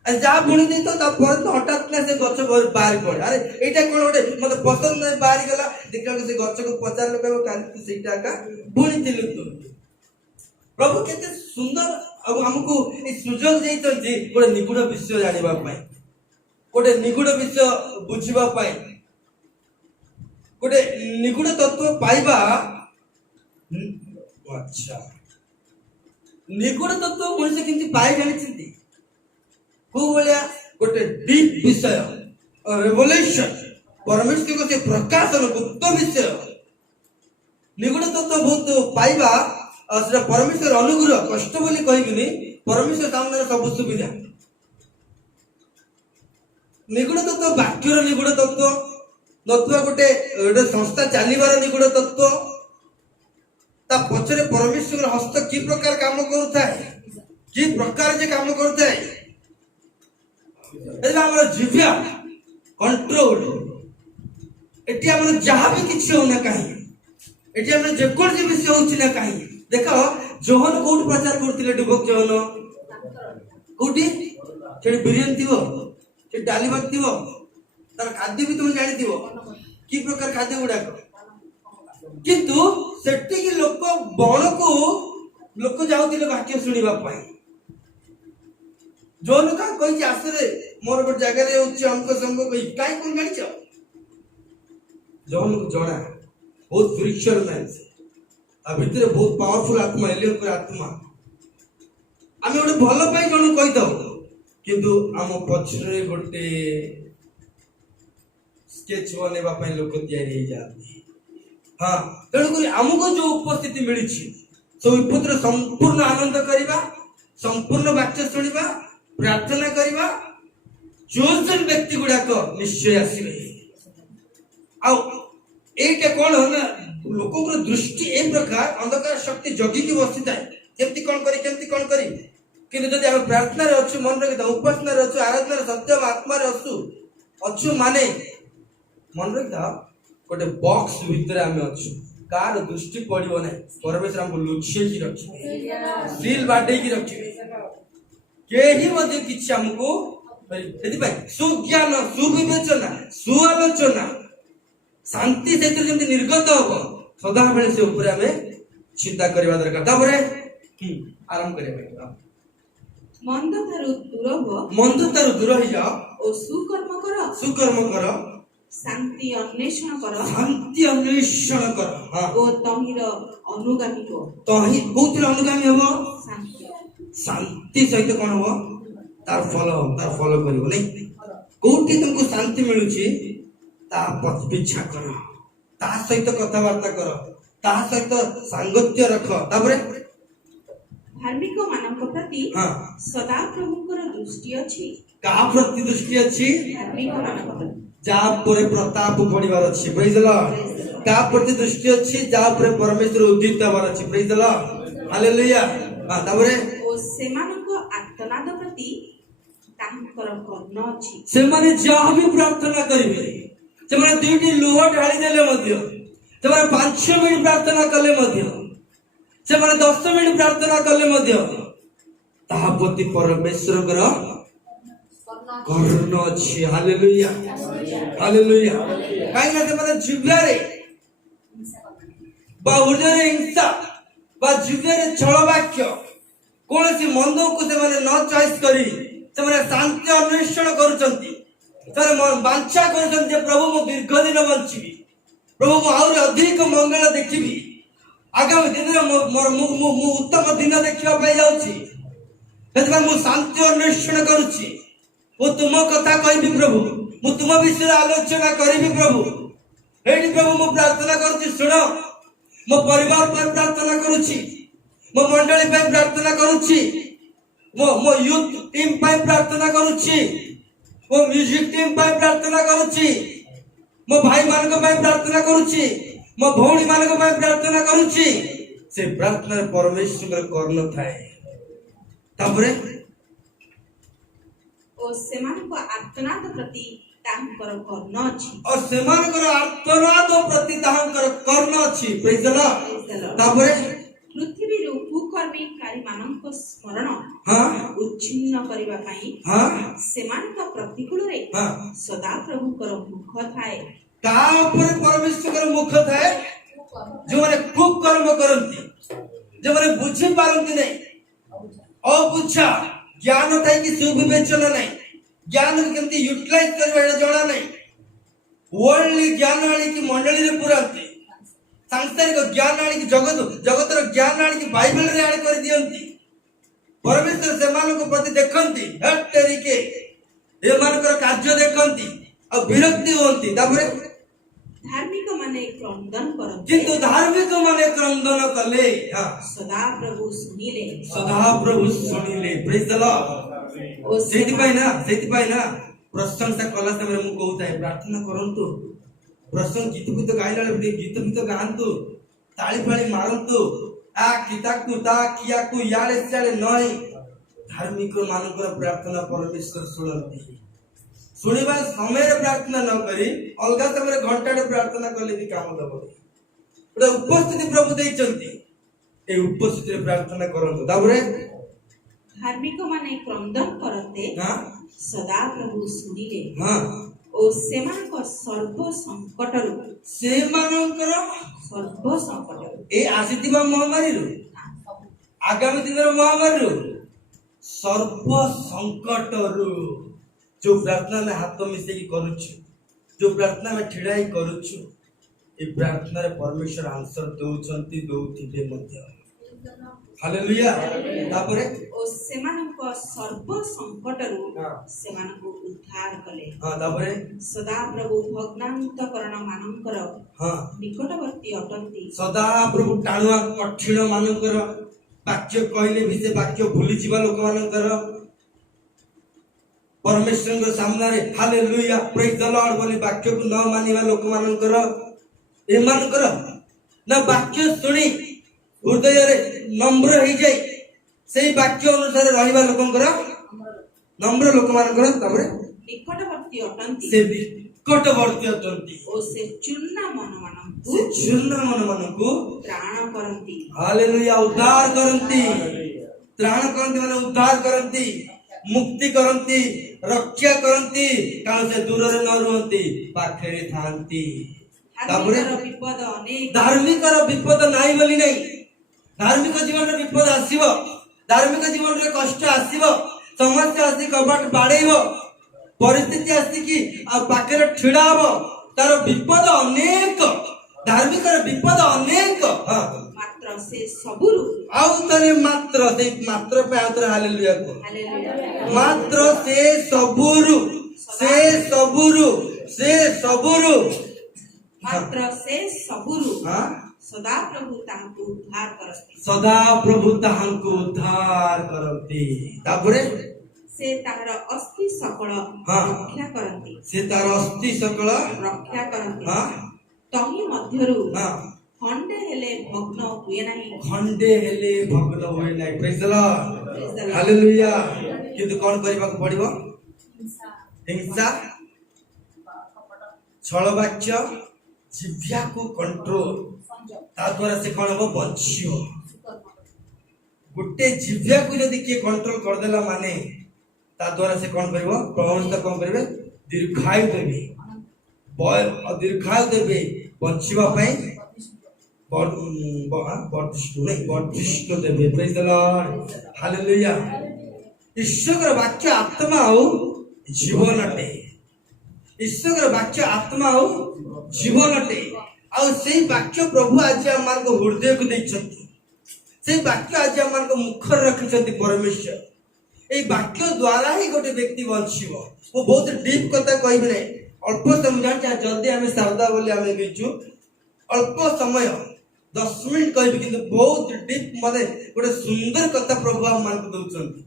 ଯାହା ବୁଣି ଦେଇଥାଉ ତା ପରଦିନ ହଠାତ୍ ନା ସେ ଗଛ ବାହାରି ପଡେ। ଆରେ ଏଇଟା କଣ ଗୋଟେ ମତେ ପସନ୍ଦ ନାହିଁ, ବାହାରିଗଲା। ଦେଖିଲା ସେ ଗଛକୁ ପଚାରିଲେ କହିବ କାଲି ତୁ ସେଇଟା ଏକା ବୁଣିଥିଲୁ ତୁ। ପ୍ରଭୁ କେତେ ସୁନ୍ଦର ଆଉ ଆମକୁ ଏଇ ସୁଯୋଗ ଦେଇଛନ୍ତି ଗୋଟେ ନିଗୁଡ ବିଷୟ ଜାଣିବା ପାଇଁ, ଗୋଟେ ନିଗୁଡ ବିଷୟ ବୁଝିବା ପାଇଁ, ଗୋଟେ ନିଗୁଡ ତତ୍ଵ ପାଇବା। ଆଚ୍ଛା, ନିଗୁଡ ତତ୍ଵ ମଣିଷ କେମିତି ପାଇ ଜାଣିଛନ୍ତି? କୋଉ ଭଳିଆ? ଗୋଟେ ଡିପ୍ ବିଷୟ, ରେଭେଲେସନ, ପରମେଶ୍ୱରଙ୍କ ସେ ପ୍ରକାଶନ ଗୁପ୍ତ ବିଷୟ। ନିଗୁଡ ତତ୍ଵ ବହୁତ ପାଇବା, ସେଟା ପରମେଶ୍ୱର ଅନୁଗ୍ରହ। କଷ୍ଟ ବୋଲି କହିବିନି, ପରମେଶ୍ୱର ସାମ୍ନାରେ ସବୁ ସୁବିଧା। ନିଗୁଡ ତତ୍ଵ ବାକ୍ୟର ନିଗୁଡ ତତ୍ଵ ନଥିବା ଗୋଟେ ସଂସ୍ଥା ଚାଲିବାର ନିଗୁଡ ତତ୍ଵ। ତା ପଛରେ ପରମେଶ୍ୱର ହସ୍ତ କି ପ୍ରକାର କାମ କରୁଥାଏ, କି ପ୍ରକାର ଯେ କାମ କରୁଥାଏ। ଆମର ଜିଭ୍ୟା କଣ୍ଟ୍ରୋଲ। ଏଠି ଆମର ଯାହା ବି କିଛି ହଉନା କାହିଁକି, ଏଠି ଆମର ଯେକୌଣସି ବିଷୟ ହଉଛି ନା କାହିଁକି। ଦେଖ ଜୋହନ କୋଉଠି ପ୍ରଚାର କରୁଥିଲେ? ଡୁବକ ଜୋହନ କୋଉଠି? ସେଠି ବିରିୟାନୀ ଥିବ, ସେଠି ଡାଲି ଭାତ ଥିବ, ତାର ଖାଦ୍ୟ ବି ତମେ ଜାଣିଥିବ କି ପ୍ରକାର ଖାଦ୍ୟ ଗୁଡାକ। କିନ୍ତୁ ସେଠିକି ଲୋକ ବଣକୁ ଲୋକ ଯାଉଥିଲେ ବାକ୍ୟ ଶୁଣିବା ପାଇଁ। ଜୋହନ କାହା କହିଛି ଆସରେ ମୋର ଗୋଟେ ଜାଗାରେ ହଉଛି ଅଙ୍କ ସଙ୍ଗ କହି, କାହିଁ କଣ ଜାଣିଛ? ଜୋହନକୁ ଜଣା ବହୁତ ସ୍ପିରିଚୁଆଲ ମ୍ୟାନ୍, ତା ଭିତରେ ବହୁତ ପାୱାରଫୁଲ ଆତ୍ମା, ଏଲିୟଙ୍କର ଆତ୍ମା। ଆମେ ଗୋଟେ ଭଲ ପାଇଁ ଜଣକୁ କହିଥାଉ, କିନ୍ତୁ ଆମ ପଛରେ ଗୋଟେ ସ୍କେଚ ବନେଇବା ପାଇଁ ଲୋକ ତିଆରି ହେଇଯାଆନ୍ତି। ହଁ, ତେଣୁକରି ଆମକୁ ଯୋଉ ଉପସ୍ଥିତି ମିଳିଛି ସେ ଉପସ୍ଥିତିରେ ସମ୍ପୂର୍ଣ୍ଣ ଆନନ୍ଦ କରିବା, ସମ୍ପୂର୍ଣ୍ଣ ବାକ୍ୟ ଶୁଣିବା, ପ୍ରାର୍ଥନା କରିବା। ଚୋଜନ ବ୍ୟକ୍ତି ଗୁଡାକ ନିଶ୍ଚୟ ଆସିବେ। ଆଉ ଏଇଟା କଣ ନା, ଲୋକଙ୍କର ଦୃଷ୍ଟି ଏ ପ୍ରକାର ଅନ୍ଧକାର ଶକ୍ତି ଜଗିକି ବସିଥାଏ, କେମିତି କଣ କରି କିନ୍ତୁ ଯଦି ଆମେ ପ୍ରାର୍ଥନାରେ ଅଛୁ ମନେ ରଖିଥା ଉପାସନାରେ ଅଛୁ ଆରାଧନାରେ ସତ୍ୟ ଆତ୍ମାରେ ଅଛୁ ମାନେ ମନେ ରଖିଥା ଗୋଟେ ବକ୍ସ ଭିତରେ ଆମେ ଅଛୁ କାହାର ଦୃଷ୍ଟି ପଡିବ ନାହିଁ ପରମେଶ୍ୱର ଆମକୁ ଲୁଚେଇକି ରଖିବେ ସିଲ୍ ବାଡେଇକି ରଖିବେ କେହି ମଧ୍ୟ କିଛି ଆମକୁ ସେଥିପାଇଁ ସୁଜ୍ଞାନ ସୁବିବେଚନା ସୁଆଲୋଚନା ଶାନ୍ତି ସେଥିରୁ ଯେମିତି ନିର୍ଗତ ହବ ସଦାବେଳେ ସେ ଉପରେ ଆମେ ଚିନ୍ତା କରିବା ଦରକାର ତାପରେ ଆରମ୍ଭ କରିବା ମନ୍ଦ ଠାରୁ ଦୂର ହେଇଯାଅ ଓ ସୁକର୍ମ କର ଶାନ୍ତି ଅନ୍ୱେଷଣ କର ଓ ତହିଁର ଅନୁଗାମୀ ହୁଅ କୋଉଥିରେ ଅନୁଗାମୀ ହବ ଶାନ୍ତି ଶାନ୍ତି ସହିତ କଣ ହବ ତାର ଫଲ କରିବ ନାଇଁ କୋଉଠି ତୁମକୁ ଶାନ୍ତି ମିଳୁଛି ତା ପିଛା କର ତା ସହିତ କଥାବାର୍ତ୍ତା କର ତା ସହିତ ସାଙ୍ଗତ୍ୟ ରଖ ତାପରେ ଧାର୍ମିକ ମାନଙ୍କ ପ୍ରତି ସଦାପ୍ରଭୁଙ୍କର ଦୃଷ୍ଟି ଅଛି କାହା ପ୍ରତି ଦୃଷ୍ଟି ଅଛି ଧାର୍ମିକ ମାନଙ୍କ ପ୍ରତି ଯାହା ଉପରେ ପ୍ରତାପ ପଡିବାର ଅଛି ପ୍ରେଜ୍ ଦ ଲର୍ଡ କାହା ପ୍ରତି ଦୃଷ୍ଟି ଅଛି ଯାହା ଉପରେ ପରମେଶ୍ୱର ଉଦ୍ଦିତ ହେବାର ଅଛି ପ୍ରେଜ୍ ଦ ଲର୍ଡ ହାଲେଲୁୟା ତାପରେ ଓ ସେମାନଙ୍କ ଆର୍ତ୍ତନାଦ ପ୍ରତି ତାଙ୍କର କର୍ଣ୍ଣ ଅଛି ସେମାନେ ଯାହା ବି ପ୍ରାର୍ଥନା କରିବେ ସେମାନେ 2ଟି ଲୁହ ଢାଳି ଦେଲେ ମଧ୍ୟ ସେମାନେ 5 ମିନିଟ୍ ପ୍ରାର୍ଥନା କଲେ ମଧ୍ୟ ସେମାନେ 10 ମିନିଟ୍ ପ୍ରାର୍ଥନା କଲେ ମଧ୍ୟ ତାହା ପ୍ରତି ପରମେଶ୍ୱରଙ୍କର କର୍ଣ୍ଣ ଅଛି ହାଲେଲୁୟା ହାଲେଲୁୟା କାହିଁକି ନା ସେମାନେ ଜିହ୍ୱାରେ ବା ହୃଦୟରେ ହିଂସା ବା ଜିହ୍ୱାରେ ଛଳ ବାକ୍ୟ କୌଣସି ମନ୍ଦକୁ ସେମାନେ ନ ଚଏସ୍ କରି ସେମାନେ ଶାନ୍ତି ଅନ୍ୱେଷଣ କରୁଛନ୍ତି ସେମାନେ ବାଞ୍ଛା କରୁଛନ୍ତି ଯେ ପ୍ରଭୁ ମୁଁ ଦୀର୍ଘ ଦିନ ବଞ୍ଚିବି ପ୍ରଭୁ ମୁଁ ଆହୁରି ଅଧିକ ମଙ୍ଗଳ ଦେଖିବି ଆଗାମୀ ଦିନରେ ମୁଁ ଉତ୍ତମ ଦିନ ଦେଖିବା ପାଇଁ ଯାଉଛି ସେଥିପାଇଁ ମୁଁ ଶାନ୍ତି ଅନ୍ୱେଷଣ କରୁଛି ମୁଁ ତୁମ କଥା କହିବି ପ୍ରଭୁ ମୁଁ ତୁମ ବିଷୟରେ ଆଲୋଚନା କରିବି ପ୍ରଭୁ ଏଇଠି ପ୍ରଭୁ ମୁଁ ପ୍ରାର୍ଥନା କରୁଛି ଶୁଣ ମୋ ପରିବାର ପାଇଁ ପ୍ରାର୍ଥନା କରୁଛି ମୋ ମଣ୍ଡଳୀ ପାଇଁ ପ୍ରାର୍ଥନା କରୁଛି ମୋ ୟୁଥ ଟିମ୍ ପାଇଁ ପ୍ରାର୍ଥନା କରୁଛି ମୋ ମ୍ୟୁଜିକ ଟିମ୍ ପାଇଁ ପ୍ରାର୍ଥନା କରୁଛି ମୋ ଭାଇ ମାନଙ୍କ ପାଇଁ ପ୍ରାର୍ଥନା କରୁଛି ମୋ ଭଉଣୀ ମାନଙ୍କ ପାଇଁ ପ୍ରାର୍ଥନା କରୁଛି ସେ ପ୍ରାର୍ଥନାରେ ପରମେଶ୍ୱରଙ୍କର କର୍ଣ୍ଣ ଥାଏ ତାପରେ ଓ ସେମାନଙ୍କ ଆର୍ତ୍ତନାଦ ପ୍ରତି ତାଙ୍କର କର୍ଣ୍ଣ ଅଛି ପ୍ରେଜ୍ ଦ ଲର୍ଡ ତାପରେ ପୃଥିବୀରୁ କୁକର୍ମୀକାରୀ ମାନଙ୍କ ସ୍ମରଣ ଉଚ୍ଛିନ୍ନ କରିବା ପାଇଁ ସେମାନଙ୍କ ପ୍ରତିକୂଳରେ ସଦାପ୍ରଭୁଙ୍କର ମୁଖ ଥାଏ କାହା ଉପରେ ପରମେଶ୍ୱରଙ୍କର ମୁଖ ଥାଏ ଯେଉଁମାନେ କୁକର୍ମ କରନ୍ତି ଯେଉଁମାନେ ବୁଝି ପାରନ୍ତି ନାହିଁ ଅବୁଝା ଜ୍ଞାନ ଥାଇକି ସୁବିବେଚନା ନାହିଁ ଜ୍ଞାନକୁ କେମିତି ୟୁଟିଲାଇଜ କରିବା ଏଇଟା ଜଣା ନାହିଁ ୱାର୍ଲଡଲି ଜ୍ଞାନ ଆଣିକି ମଣ୍ଡଳୀରେ ପୁରାନ୍ତି ସାଂସାରିକ ଜ୍ଞାନ ଆଣିକି ଜଗତର ଜ୍ଞାନ ଆଣିକି ବାଇବେଲରେ ଆଣି କରିଦିଅନ୍ତି ପରମେଶ୍ୱର ସେମାନଙ୍କ ପ୍ରତି ଦେଖନ୍ତି ଏମାନଙ୍କର କାର୍ଯ୍ୟ ଦେଖନ୍ତି ଆଉ ବିରକ୍ତି ହୁଅନ୍ତି ତାପରେ ଧାର୍ମିକ ମାନେ କ୍ରନ୍ଦନ କରନ୍ତି କିନ୍ତୁ ଧାର୍ମିକ ମାନେ କ୍ରନ୍ଦନ କଲେ ସଦାପ୍ରଭୁ ଶୁଣିଲେ ପ୍ରେଜ୍ ଦ ଲର୍ଡ ସେଇଥିପାଇଁ ନା ପ୍ରଶଂସା କଲା ସମୟରେ ମୁଁ କହୁଥାଏ ପ୍ରାର୍ଥନା କରନ୍ତୁ ଗୀତ ଗାଇଲା ବେଳେ ଗୀତ ଗାଆନ୍ତୁ ତାଳି ଫାଳି ମାରନ୍ତୁ କିଆକୁ ଇଆଡେ ସିଆଡେ ନଇଁ ଧାର୍ମିକ ମାନଙ୍କର ପ୍ରାର୍ଥନା ପରମେଶ୍ୱର ଶୁଣନ୍ତି ଶୁଣିବା ସମୟରେ ପ୍ରାର୍ଥନା ନ କରି ଅଲଗା ସମୟରେ ଘଣ୍ଟାଟେ ପ୍ରାର୍ଥନା କଲେ ବି କାମ ଦବ ଗୋଟେ ଉପସ୍ଥିତି ପ୍ରଭୁ ଦେଇଛନ୍ତି ଏ ଉପସ୍ଥିତିରେ ପ୍ରାର୍ଥନା କରନ୍ତୁ ତାପରେ ଧାର୍ମିକ ମାନେ କ୍ରନ୍ଦନ କରନ୍ତେ ସଦାପ୍ରଭୁ ଶୁଣିଲେ ଓ ସେମାନଙ୍କ ସର୍ବ ସଂକଟରୁ ଏ ଆସିଥିବା ମହାମାରୀରୁ ଆଗାମୀ ଦିନର ମହାମାରୀରୁ ସର୍ବ ସଂକଟରୁ ଯୋଉ ପ୍ରାର୍ଥନା ଆମେ ହାତ ମିଶେଇକି କରୁଛୁ ଯୋଉ ପ୍ରାର୍ଥନା ଆମେ ଛିଡା ହେଇ କରୁଛୁ ଏ ପ୍ରାର୍ଥନାରେ ପରମେଶ୍ୱର ଆନ୍ସର ଦଉଥିବେ ମଧ୍ୟ ହାଲେଲୁୟା ତାପରେ ଓ ସେମାନଙ୍କ ସର୍ବ ସଂକଟରୁ ସେମାନଙ୍କୁ ଉଦ୍ଧାର କଲେ ତାପରେ ସଦାପ୍ରଭୁ ଭଗ୍ନାନ୍ତକରଣ ମାନଙ୍କର ନିକଟବର୍ତ୍ତୀ ଅଟନ୍ତି ସଦାପ୍ରଭୁ ଟାଣୁଆ କଠିନ ମାନଙ୍କର ବାକ୍ୟ କହିଲେ ବି ସେ ବାକ୍ୟ ଭୁଲିଯିବା ଲୋକମାନଙ୍କର ପରମେଶ୍ୱରଙ୍କ ସାମ୍ନାରେ ହାଲେଲୁୟା ପ୍ରେଜ୍ ଦ ଲର୍ଡ ବୋଲି ବାକ୍ୟକୁ ନ ମାନିବା ଲୋକମାନଙ୍କର ଏମାନଙ୍କର ନା ବାକ୍ୟ ଶୁଣି ହୃଦୟରେ ନମ୍ର ହେଇଯାଇ सेई वाक्य अनुसार रहिबा लोकंकर नम्र लोक मानकर तापर निकटवर्ती अटंती से निकटवर्ती अटंती ओ से चूर्णा मन मानंतु से चूर्ण मन मानकु त्राण करंती हालेलुया उद्धार करंती त्राण करंती माने उद्धार करंती मुक्ति करंती रक्षा करंती कारण से दूर रे न रहंती पाखरे थांती तापरे धार्मिकर विपद अनेक धार्मिकर विपद नाही बोली नाही धार्मिक जीवन रे विपद आसीबो धार्मिक जीवन रे कष्ट आसीबो समस्या आसी कबाट बाडेइबो परिस्थिति आसी कि आ पाखरे ठिडा हबो तार विपद अनेक धार्मिकर विपद अनेक हां मात्र से सबुरु आउ तने मात्र से मात्र पे आउ तने हालेलुया को हालेलुया मात्र से सबुरु से सबुरु से सबुरु मात्र से सबुरु हां सदा प्रभु ताहाकु उद्धार करती सदा प्रभु ताहांको उद्धार करंती तापरे से ताहार अस्थि सकल हाँ। रक्षा करती से तार अस्थि सकल रक्षा करती हां तही मध्यरु हां खंडे हेले भग्न हुए नाही खंडे हेले भग्न होय नाही praise the Praise the Lord Lord. Hallelujah किंतु कोन करबा को पड़िबो हिंसा छल वाक्य जिभ्या को कंट्रोल ता द्वारा से कोन हो बंचियो गुटे जिभ्या को यदि के कंट्रोल कर देला माने ता द्वारा से कोन करबो प्रभु से कोन करबे दीर्घायु देबे बय दीर्घायु देबे बंचिबा पई बर्धिष्ठ देबे प्रेज द लॉर्ड हालेलुया ईश्वर वाक्य आत्मा हो जीवन अटे ईश्वर वाक्य आत्मा हो जीवन अटे आ सेई वाक्य प्रभु आज हमन को हृदय को दैछथि सेई वाक्य आज हमन को मुख रखिछथि परमेश्वर ए वाक्य द्वारा ही गोटे व्यक्ति बंचिबो वो बहुत डीप कथा कहबे नै अल्प समय जान जल्दी हमें सावधा बोले हमें बिचु अल्प समय 10 मिनिट कहबी किंतु बहुत डीप मते गोटे सुंदर कथा प्रभु हम मान को दउछंती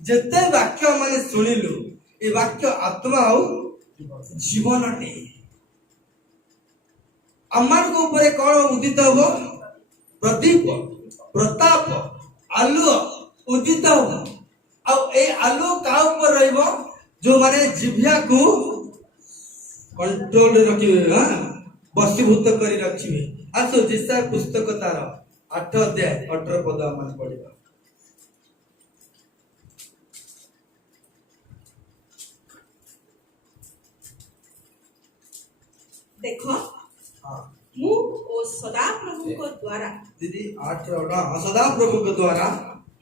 जेते वाक्य माने सुनिलु ए वाक्य आत्मा हो जीवन अटे अमर को ऊपर कौन उदित हो प्रदीप प्रताप आलु उदित हो आ ए आलु का ऊपर रहबो जो माने जिभ्या को कंट्रोल रखिबे हां वशीभूत करी रखिबे आसो जिसा पुस्तक तार 8 अध्याय 18 पद मन पढिबा देखो हां मु ओ सदा प्रभु को द्वारा दीदी 8 सदा प्रभु के द्वारा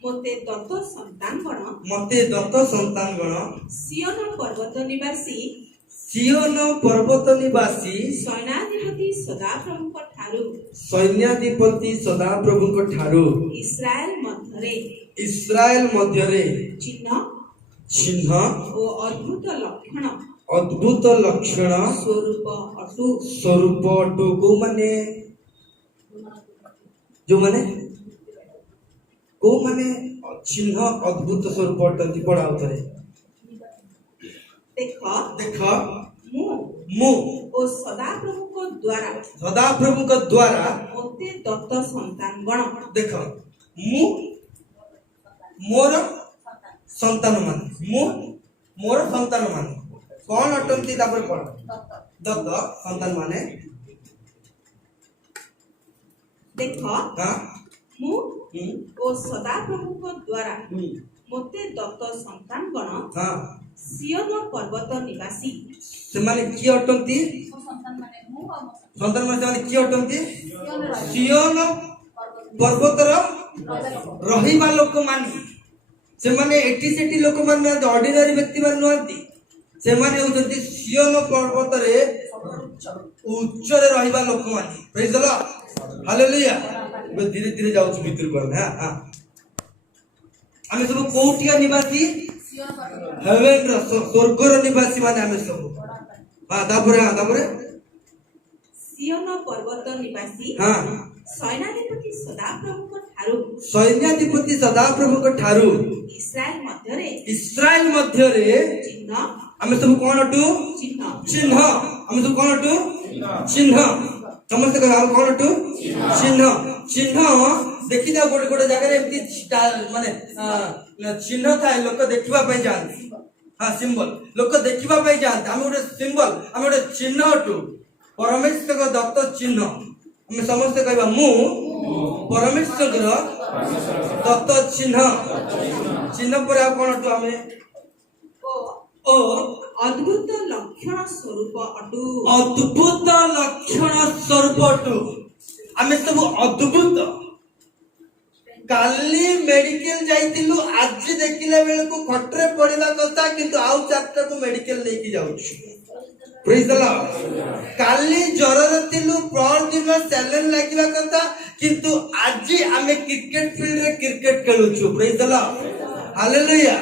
मोते दत्त संतान गण मते दत्त संतान गण सियोन पर्वत निवासी सियोन पर्वत निवासी सैनाधिपति सदा प्रभु को ठारू सैन्याधिपति सदा प्रभु को ठारू इस्राएल मध्यरे चिन्ह ओ अद्भुत लक्षण स्वरूप अटु को माने जो माने को माने चिन्ह अद्भुत स्वरूप अटंती पड़ा उतरे देखो मु ओ सदा प्रभु को द्वारा मोते दत्त संतान गण देखो मु मोर संतान माने मोर संतान माने कौन अटंती तापर कोन दत्त संतान माने देखो हां मु ओ सदा प्रभु को द्वारा मोते दत्त संतान गण हां सियोन पर्वत निवासी से माने की अटंती संतान माने की अटंती सियोन पर्वतर रहिबा लोक माने से माने एटी सेटी लोक माने ऑर्डिनरी व्यक्ति माने नहंती से माने होचंती सियोन पर्वत रे उच्च रे रहिबा लोक माने प्रेज द लॉर्ड हालेलुया बे धीरे धीरे जाउछ भीतर पर हां हां हमें सब कोटिया निवासी हेवन रो स्वर्गर निवासी माने हमें सब हां तापरे सियोन पर्वत निवासी हां सैनाधिपति सदा प्रभु को ठारू सैन्याधिपति सदा प्रभु को ठारू इस्राएल मध्यरे चिन्ह हमें सब कौन अटू चिन्ह हमें सब कौन अटू चिन्ह समस्त कह हम कौन अटू चिन्ह चिन्ह देखी था गोटे गोटे जगह एमती माने चिन्ह थाए लोक देखिबा पई जाନ୍ତି हाँ सिंबल लोक देखिबा पई जाନ୍ତି हम गोटे सिंबल हम गोटे चिन्ह अटु परमेश्वर को दत्त चिन्ह हम समस्त कहबा मु परमेश्वर दत्त चिन्ह चिन्ह पर आ कोन अटु हमें ଓ ଅଦ୍ଭୁତ ଲକ୍ଷଣ ସ୍ୱରୂପ ଅଟୁ अद्भुत लक्षण स्वरूप अटु आमे सब अद्भुत काली मेडिकल जाइतिलु आज देखिला बेल को खटरे पड़िला कथा किंतु आउ चारटा को मेडिकल लेके जाउछु प्रेज द लॉर्ड काली जरर तिलु पर दिन सैलेन लागिला कथा किंतु आज आमे क्रिकेट फील्ड रे क्रिकेट खेलुछु प्रेज द लॉर्ड हालेलुया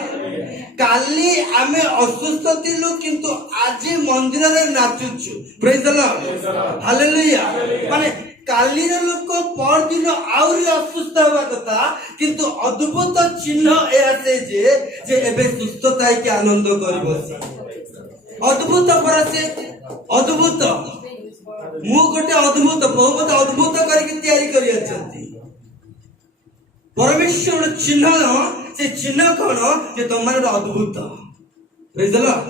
काली आमे असुस्थ थिलु किंतु आज मंदिर रे नाचुछु प्रेज द लॉर्ड हालेलुया माने काली रे लोक पर दिन आउरी असुस्थ होबा कथा किंतु अद्भुत चिन्ह एसे जे एबे सुस्थता के आनंद करबसी अद्भुत परसे अद्भुत मु गोटे अद्भुत बहुत अद्भुत करके तैयारी करी अछंती परमेश्वर चिन्ह से चिन्ह कौन जे तुम माने अद्भुत प्रेज द लॉर्ड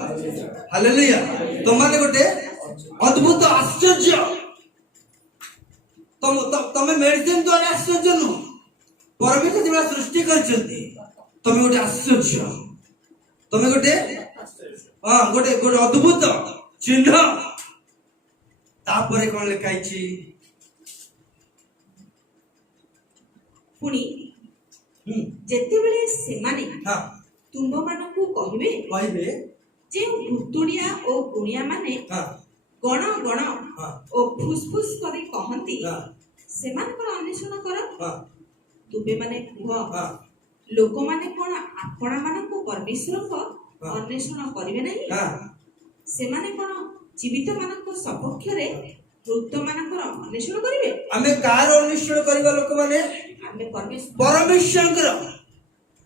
हालेलुया तुम माने गोटे अद्भुत आश्चर्य तमे मेडिसिन द्वारा आश्चर्य नु परमेश्वर जेबा सृष्टि करछंती तमे गोटे आश्चर्य तमे गोटे हां गोटे गोटे अद्भुत चिन्ह तापरे कोन लिखाइछि ପୁଣି ଯେତେବେଳେ ସେମାନେ ତୁମ୍ଭମାନଙ୍କୁ କହିବେ କହିବେ ଯେଉଁ ଭୁତୁଡ଼ିଆ ଓ ଗୁଣିଆ ମାନେ ଗଣ ଗଣ ଓ ଫୁସଫୁସ କରି କହନ୍ତି ସେମାନଙ୍କର ଅନ୍ୱେଷଣ କର ତୁମେ ମାନେ କୁହ ଲୋକମାନେ କଣ ଆପଣା ମାନଙ୍କୁ ପରମେଶ୍ୱରଙ୍କ ଅନ୍ୱେଷଣ କରିବେ ନାହିଁ ସେମାନେ କଣ ଜୀବିତ ମାନଙ୍କ ସପକ୍ଷରେ ମୃତ ମାନଙ୍କର ଅନ୍ୱେଷଣ କରିବେ ଆମେ କାର ଅନ୍ୱେଷଣ କରିବା ଲୋକ ମାନେ ଆମେ परमेश्वर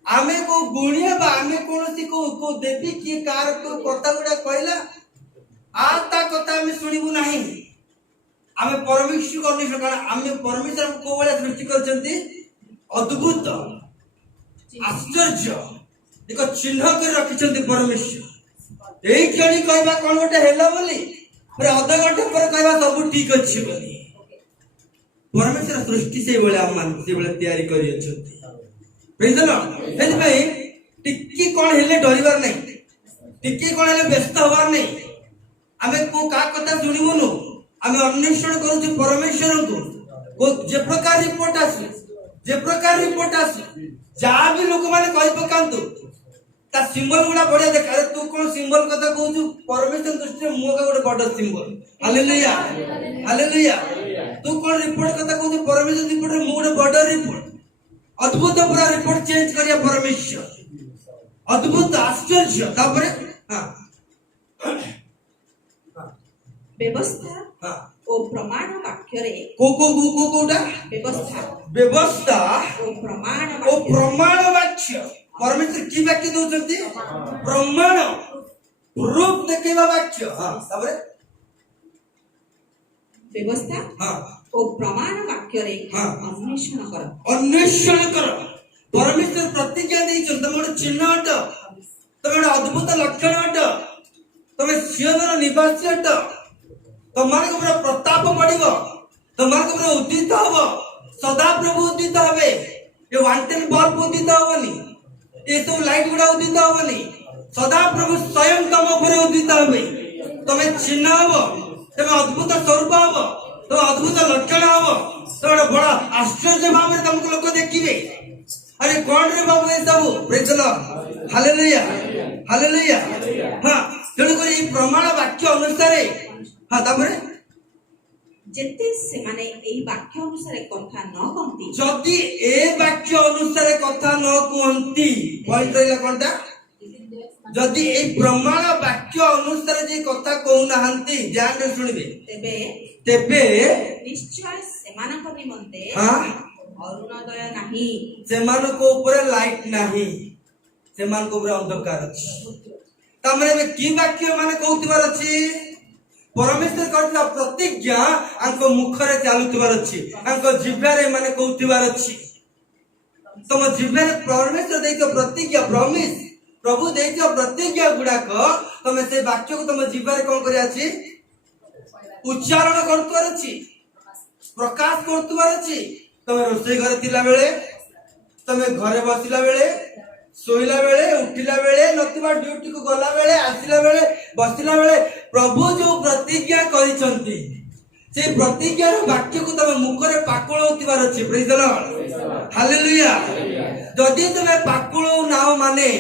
आमे को गुणिया बा आमे कोनसी को देवी की कार को कथा गुडा कहला आ ता कथा हम सुनिबु नाही आमे परमेश्वर को अन्वेषण कारण आमे परमेश्वर को बळे सृष्टि करचंती अद्भुत आश्चर्य देखो चिन्ह कर रखिचंती परमेश्वर एई जणी कहबा कोन गोटे हेला बोली पर आधा घंटे पर कहबा सब ठीक अछि बोली परमेश्वर सृष्टि से बोले हम मान से बोले तैयारी करी अछंती प्रेज द लॉर्ड हेले भाई टिक्की कोन हेले डरिबार नै टिक्की कोन हेले व्यस्त होबार नै हमें को का कथा सुनिबो नु हमें अन्वेषण करू परमेश्वर को जे प्रकार रिपोर्ट आसी जा भी लोक माने कहि पकांतु ता सिंबल गुडा बढ़िया देख अरे तू कोन सिंबल कथा कहू परमेश्वर दृष्टि मो का गोटे बड़ सिंबल हालेलुया हालेलुया तू कोन रिपोर्ट कथा कहू परमेश्वर रिपोर्ट रे मो गोटे बड़ रिपोर्ट अद्भुत पूरा रिपोर्ट चेंज करिया परमेश्वर अद्भुत आश्चर्य तापरे हां व्यवस्था ओ प्रमाण वाक्य रे कोटा व्यवस्था ओ प्रमाण वाक्य परमेश्वर की वाक्य दोचंती प्रमाण प्रूफ देखेबा वाक्य हां तापरे व्यवस्था ओ प्रमाण वाक्य रे अन्वेषण कर परमेश्वर प्रतिज्ञा देइछन तमर चिन्ह अट तमर अद्भुत लक्षण अट तमे सियोनर निवासी अट तमार को पूरा प्रताप बढ़िबो तमार को पूरा उदित हबो सदा प्रभु उदित हबे ये वांटेन बल्ब उदित हबनी ये सब लाइट गुडा उदित हबनी सदा प्रभु स्वयं तम ऊपर उदित हबे तमे चिन्ह हबो तमे अद्भुत स्वरूप हबो तो अद्भुत लक्षण हबो तो बड़ा आश्चर्य भाव में तुमको लोग देखिबे अरे कौन रे बाबू ये सब praise the lord hallelujah hallelujah हां तेणु करी प्रमाण वाक्य अनुसार हां तापरे जेते से माने एई वाक्य अनुसार कथा न कहंती जदी ए वाक्य अनुसार कथा न कहंती पॉइंट रहिला कोनटा जदी ए प्रमाण वाक्य अनुसार जे कथा कहू नाहंती ध्यान रे सुनिबे तेबे निश्चय सेमानक निमंते हां अरुणोदय नाही सेमानको ऊपर लाइट नाही सेमानको ऊपर अंधकार अछि तमरे में की वाक्य माने कहउतिबार अछि परमेश्वर करथिला प्रतिज्ञा आंको मुखरे चालुतिबार अछि आंको जिह्वारे माने कहउतिबार अछि तुम जीवन परमेश्वर देइतो प्रतिज्ञा प्रॉमिस प्रभु देइतो प्रतिज्ञा गुडाक तुम से वाक्य को तुम जीवन कोन करिया छी उच्चारण करतुवार अछि प्रकाश करतुवार अछि तुम रोषे घर थिला बेले तुम घरे बसिला बेले सोइला बेले उठिला बेले नतुबा ड्यूटी को गला बेले आसिला बेले बसिला बेले प्रभु जो प्रतिज्ञा करिसंती से प्रतिज्ञार वाक्य को तुम मुखरे पाकुळौतिबार अछि प्रेज द लॉर्ड हालेलुया जदि तुम पाकुळौ नाओ माने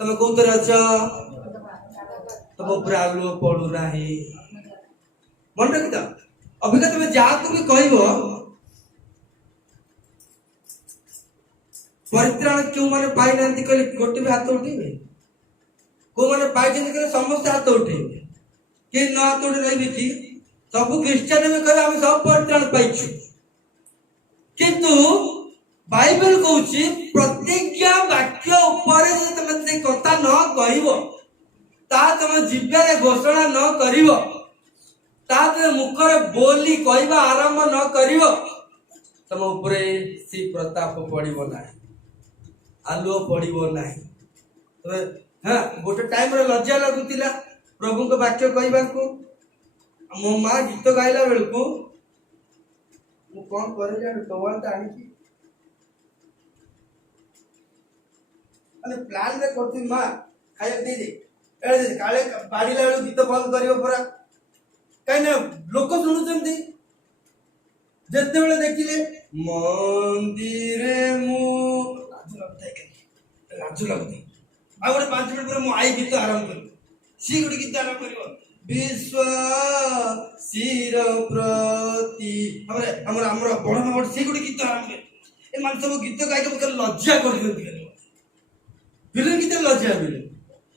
तुम कोतरे अछ तुम ऊपर आलु पडु नाही मन रखिता अभिका तुम जाको भी कहबो परित्राण क्यों माने पाई नांती कहले गोटे भी हाथ उठेबे को माने पाई जंती कहले समस्त हाथ उठेबे के न हाथ उठे रहबे कि सब क्रिश्चियन में कहबे हम सब परित्राण पाइछु किंतु बाइबल कहूची प्रतिज्ञा वाक्य ऊपर जे तुम से कथा न कहबो ता तुम जीवन घोषणा न करिवो ता तुम मुखरे बोली कहबा आरंभ न करिवो तुम ऊपर सी प्रताप पड़िबो नाही आलो पड़िबो नाही तो हां गोटे टाइम रे लज्जा लागुतिला प्रभु को वाक्य कहबा को मो मां गीत गाइला बेल को मु कोन करे जाने टोवाल ता आनी की अने प्लान रे करती मां खाया दे दे ए दे काले बाड़ीला बेल गीत बंद करियो परा काई ना लोक सुनुचंती जत्ते बेले देखिले मंदिरे मु लाजु लगती आ गोटे 5 मिनिट पर मु आई गीत आरंभ कर सी गोटे गीत आरंभ करियो विश्वासीर प्रति हमरे हमर बड़ बड़ सी गोटे गीत आरंभ कर ए मान सब गीत गाय के मके लज्जा कर दियंती बिल गीत लज्जा बिल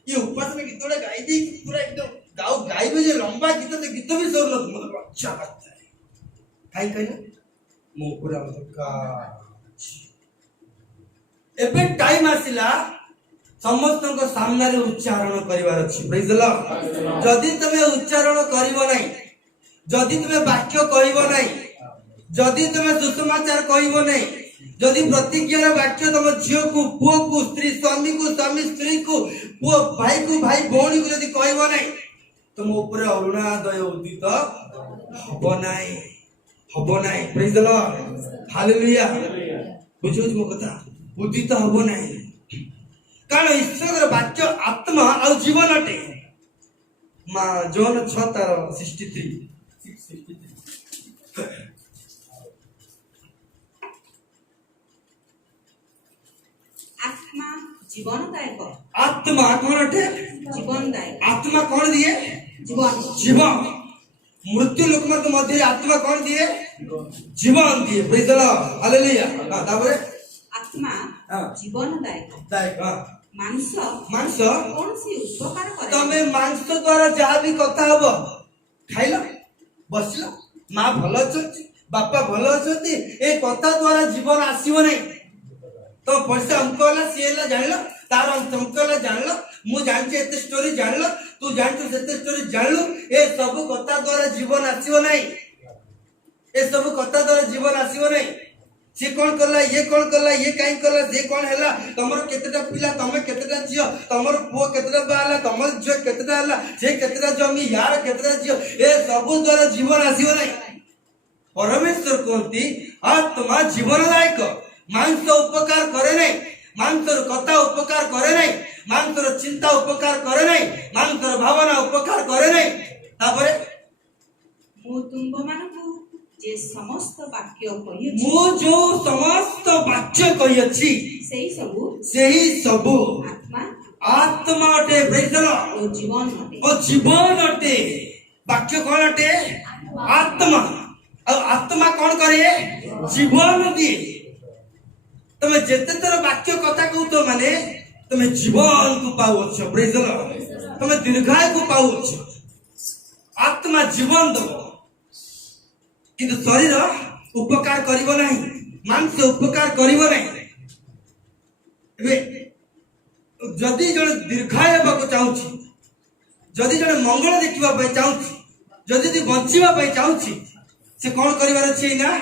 ये उपास में गीत गाई दी पूरा एकदम गाओ गाइबे जे लंबा गीत ते गीत भी सोर न मतलब अच्छा बात है काई कहना मो पूरा का एबे टाइम आसिला समस्त को सामने रे उच्चारण करिवार अछि प्रेज द लॉर्ड जदि तमे उच्चारण करिवो नै जदि तमे वाक्य कहिवो नै जदि तमे सुसमाचार कहिवो नै जदि प्रतिज्ञार वाक्य तम झियो को पुओ को स्त्री स्वामी को स्वामी स्त्री को पुओ भाई को भाई भौणी को जदि कहिवो नै तुम ऊपर अरुणादय उदित हबो नै प्रेज द लॉर्ड हालेलुया बुझुछ मो कथा उदित हबो नै कारण ईश्वर वाक्य आत्मा और जीवन अटे मां जोन 6 तार 63 आत्मा जीवनदायक आत्मा कौन अटे जीवनदायक आत्मा कौन दिए जीवन जीवन मृत्यु लोक मध्य आत्मा कौन दिए जीवन दिए प्रेज द लॉर्ड हालेलुया तापर आत्मा जीवनदायक दायक मांस मांस कौन सी उपकार करे तमे मांस द्वारा जहा भी कथा हबो खाइलो बसलो मां भलो अछि बापा भलो अछि ए कथा द्वारा जीवन आसीबो नै तो पैसा हमको वाला सीएला जानलो तार हमको वाला जानलो मु जानचे एते स्टोरी जानलो तू जानचे सेते स्टोरी जानलो ए सब कथा द्वारा जीवन आसीबो नै ए सब कथा द्वारा जीवन आसीबो नै से कौन करला ये काई करला से कौन हैला तमर केतेटा पिला तमे केतेटा जियो तमर पुओ केतेटा बाला तमर जो केतेटा हैला से केतेटा जमी यार केतेटा जियो ए सब द्वारा जीवन आसीबो नै परमेश्वर कोंती आत्मा जीवनदायक मांस उपकार करे नै मांसर कथा उपकार करे नै मांसर चिंता उपकार करे नै मांसर भावना उपकार करे नै तापरे मु तुंब मानकु जे समस्त वाक्य कहिछि मु जो समस्त वाक्य कहिछि सेही सबु आत्मा आत्मा अटे प्रेज द लॉर्ड ओ जीवन अटे वाक्य कौन अटे आत्मा और आत्मा कौन करे जीवन दिए तमे जेते तर वाक्य कथा कहू तो माने तमे जीवन को पाउछ प्रेज द लॉर्ड तमे दीर्घायु को पाउछ आत्मा जीवन दो किंतु शरीर उपकार करिवो नाही मांस उपकार करिवो नाही एबे जदि जण दीर्घायु हेबाको चाहूछि जदि जण मंगल देखिबा पय चाहूछि जदि बंचिबा पय चाहूछि से कोन करिवार अछि ना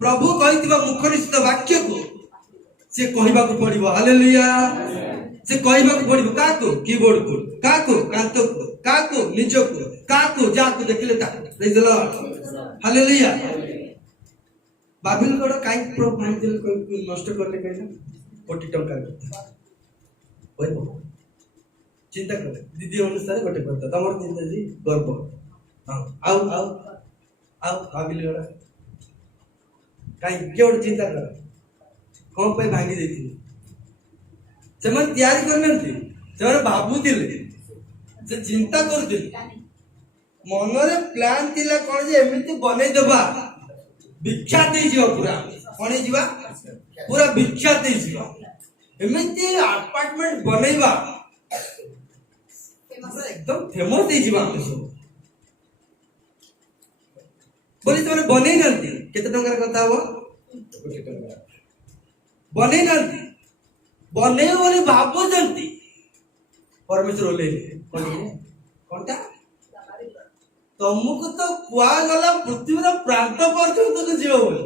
प्रभु कहितबा मुखनिष्ठ वाक्य को से कहबाकू पड़िबो हालेलुया से कहबाकू पड़िबो काको कीबोर्ड को काको कांत को काको निज को काको जाको देखिले ता praise the lord hallelujah Babil गड काई प्रो भांगिल कोई नष्ट करले कहला कोटी टंका करता होइबो चिंता कर दीदी अनुसार गोटे करता तमर चिंता जी गर्व हां आओ बाबिल गड काई केवड चिंता कर कौन पे भांगी देती से मन तैयारी करनथि से भाबुथिले से चिंता करथिले मनरे प्लान थिला कोन जे एमिति बनै देबा विख्यात ही जीवा पूरा कोन जीवा पूरा विख्यात ही जीवा एमिति अपार्टमेंट बनैबा एकदम फेमस ही जीवा हम सब बोली तोने बनै नथि केते टंकार कथा हो कोटी टंका बनै नथि बनै बोली भाबो जंती परमेश्वर ओलेले कोनटा तुमको तो कुआ गला पृथ्वी प्रांत पर्यंत तो जीव बोली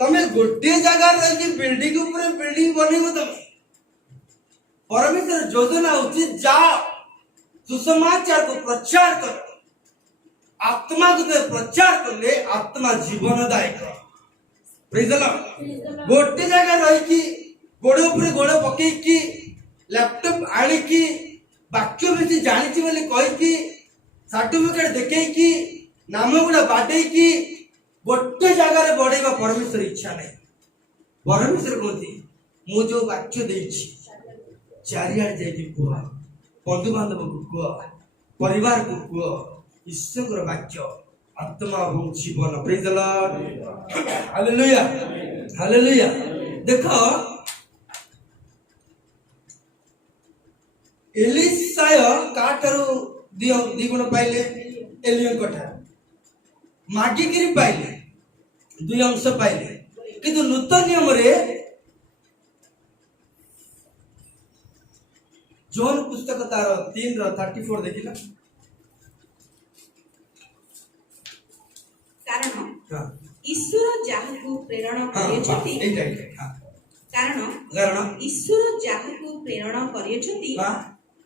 तमे गोटे जगह रही बिल्डिंग ऊपर बिल्डिंग बनेबो तमे परमेश्वर योजना उचित जाओ सुसमाचार को प्रचार करो आत्मा को प्रचार करले आत्मा जीवनदायक प्रेज द लॉर्ड गोटे जगह रही की गोड़ ऊपर गोड़ पकई की लैपटॉप आनी की वाक्य बेसी जानिछि बोली कहि की सर्टिफिकेट देखै की नाम गुडा बाटै की गोटे जगह रे बढेबा परमेश्वर इच्छा नहीं परमेश्वर कहती मु जो वाक्य देछि चारियार जाई कुआ बंधु बांधव को कुआ परिवार को कुआ ईश्वर वाक्य आत्मा और जीवन praise the lord hallelujah hallelujah देखो एलिसाय काठरो दी गुण पाइले एलियन कठा मागी गिरी पाइले दुई अंश पाइले किंतु नूतन नियम रे जोन पुस्तक तार 3:34 देखिला कारण ईश्वर जाहकु प्रेरणा करियछति कारण ईश्वर जाहकु प्रेरणा करियछति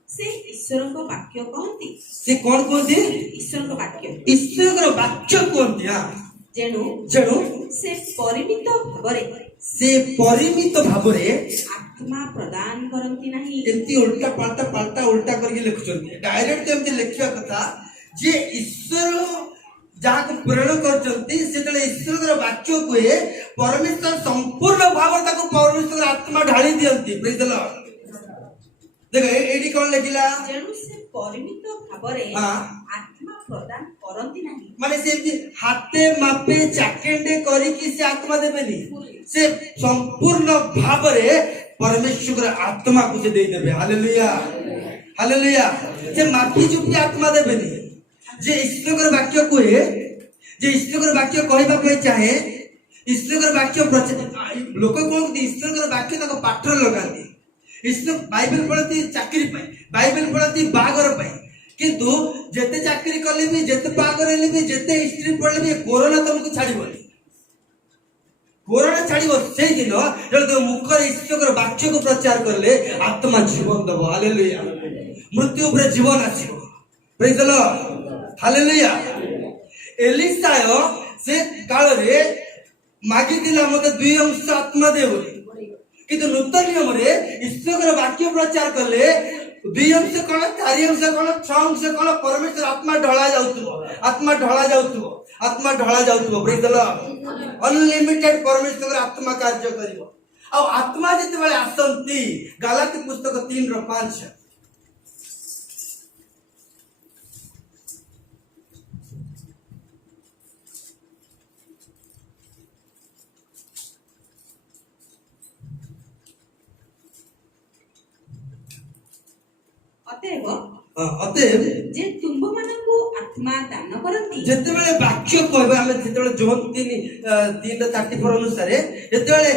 से ईश्वर को वाक्य कहती से कौन कहती ईश्वर को वाक्य ईश्वर को वाक्य कहती हां जेणु जेणु से परिमित भाबरे आत्मा प्रदान करंती नहीं एमती उल्टा पाल्टा करके लिखुचंती डायरेक्ट एमती लिखिया कथा जे ईश्वर जाको प्रेरणा करचंती सेतले ईश्वर वाक्य को परमेश्वर संपूर्ण भाव ताको परमेश्वर आत्मा ढाली दियंती प्रेज द लॉर्ड देखो एडी कोन लिखिला जेणु से परिमित भाबरे आत्मा प्रदान करंती नहीं माने से हाथे मापे चाकेंडे करी कि से आत्मा देबेनी से संपूर्ण भाबरे परमेश्वर आत्मा को से दे देबे हालेलुया हालेलुया से मापी चुपी आत्मा देबेनी जे ईश्वर वाक्य को जे ईश्वर वाक्य कहबा पे चाहे ईश्वर वाक्य लोक कोन ईश्वर वाक्य तक पाठर लगाती ईश्वर बाइबल पढ़ती चाकरी पाए बाइबल पढ़ती बागर पाए किंतु जेते चाकरी करले भी जेते बागर हेले भी जेते हिस्ट्री पढ़ले भी कोरोना तुमको छाड़ीबोनी कोरोना छाड़ीबो से दिन जब तुम मुखर ईश्वर वाक्य को प्रचार करले आत्मा जीवन दबो हालेलुया मृत्यु ऊपर जीवन आसीबो प्रेज द लॉर्ड हालेलुया एलिसाय से काल रे मागी दिला मते दुई अंश आत्मा दे बोली किंतु नूतन नियम रे ईश्वर वाक्य प्रचार करले दुई अंश कोन चारि अंश कोन छ अंश कोन परमेश्वर आत्मा ढळा जाउतबो प्रेज द लॉर्ड अनलिमिटेड परमेश्वर आत्मा कार्य करिवो आ आत्मा जते बेले आसंती गलाती पुस्तक 3:5 अतएव जे तुम मानकु आत्मा दान करंती जते बेले वाक्य कहबा हम जते बेले जोन 3:34 अनुसार जते बेले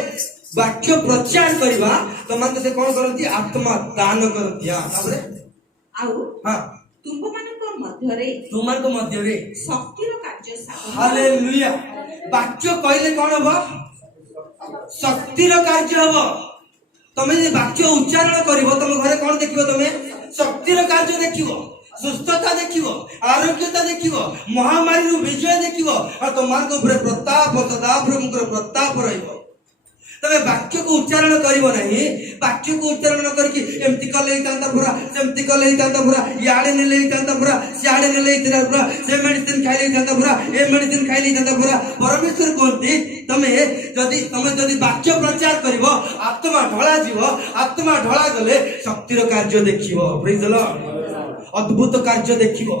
वाक्य प्रचार करबा तो मन से कोन करंती आत्मा दान करंती हां ताबरे आउ हां तुमको मध्य रे शक्तिर कार्य साधन हालेलुया वाक्य कहले कोन हबो शक्तिर कार्य हबो तमे जे वाक्य उच्चारण करिवो तुम घरे कोन देखिवो तमे शक्तिर कार्य देखिवो सुस्थता देखिवो आरोग्यता देखिवो महामारी रु विजय देखिवो और तुमार को ऊपर प्रताप सदाप्रभुଙ୍କର प्रताप रहइबो तमे वाक्य को उच्चारण करिवो नहीं वाक्य को उच्चारण न करके एमती कले हितांता पूरा सेमती कले हितांता पूरा याडे नेले हितांता पूरा सियाडे नेले हितांता पूरा से मेडिसिन खाइले हितांता पूरा ए मेडिसिन खाइले हितांता पूरा परमेश्वर कोंती तमे जदी वाक्य प्रचार करिवो आत्मा ढळा जीवो आत्मा ढळा गले शक्तिर कार्य देखिवो प्रेज द लॉर्ड अद्भुत कार्य देखिवो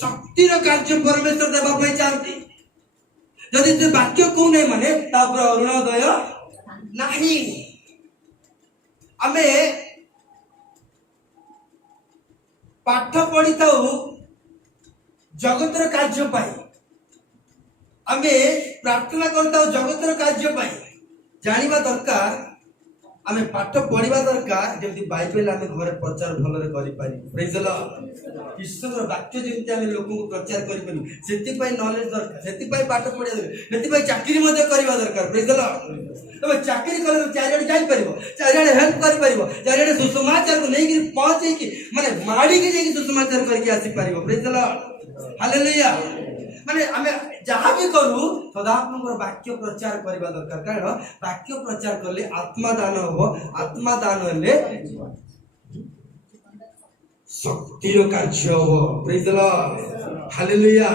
शक्तिर कार्य परमेश्वर देबा पई चाहती जदी ते वाक्य को नै माने तापर अरुणोदय नहीं आमे पाठ पढ़ी थाउ जगतर कार्य पाई आमे प्रार्थना करता जगतर कार्य पाई जानिबा दरकार आमे पाठ पढ़िबा दरकार जेमति बाइबल आमे घरे प्रचार भलरे करि पारी प्रेज द लॉर्ड ईश्वर वाक्य जेमति आमे लोक को प्रचार करि पारी सेति पई नॉलेज दरकार सेति पई पाठ पढ़िया दरकार सेति पई चाकरी मध्ये करिबा दरकार प्रेज द लॉर्ड तब चाकरी कर चारियाडे जाई परिबो चारियाडे हेल्प करि परिबो चारियाडे सुसमाचार को लेकि पहुंचे कि माने माडी के जेकि सुसमाचार करके आसी परिबो प्रेज द लॉर्ड हालेलुया माने आमे जहां भी करू सदात्मक वाक्य प्रचार करबा दरकार कारण वाक्य प्रचार करले आत्मा दान हो आत्मा दान होले शक्तिर कार्य हो praise the lord hallelujah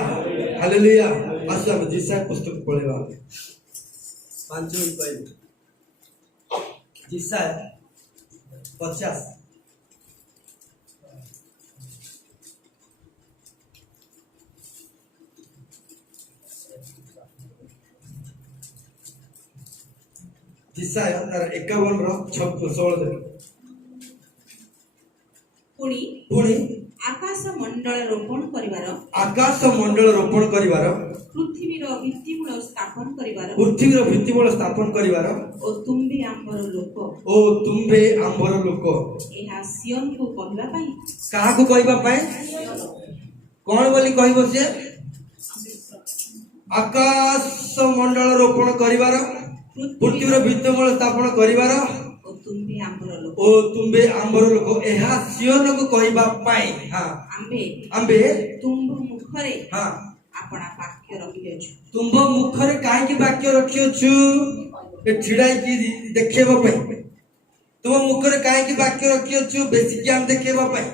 hallelujah आज हम जिसा पुस्तक पढेबा 5 मिनट पहले जिसा 50 जिसा 51 रो 16 देखो पुणी आकाश मंडल रोपण करिवार पृथ्वीर भित्तिमूल स्थापन करिवार ओ तुम्बे आंबर लोक एहा सियोन को कहबा पई काहा को कहबा पई कोन बोली कहबो से आकाश मंडल रोपण करिवार पृथ्वीर भित्तिमूल स्थापन करिवार ओ तुम्बे आंबर लोक एहा सियोन को कहबा पई हां आंबे तुम्ब मुखरे हां आपना वाक्य रखियो तुम्ब मुखरे काहे की वाक्य रखियो छु ए छिडाई की देखेबा पई तुम मुखरे काहे की वाक्य रखियो छु बेसी ज्ञान देखेबा पई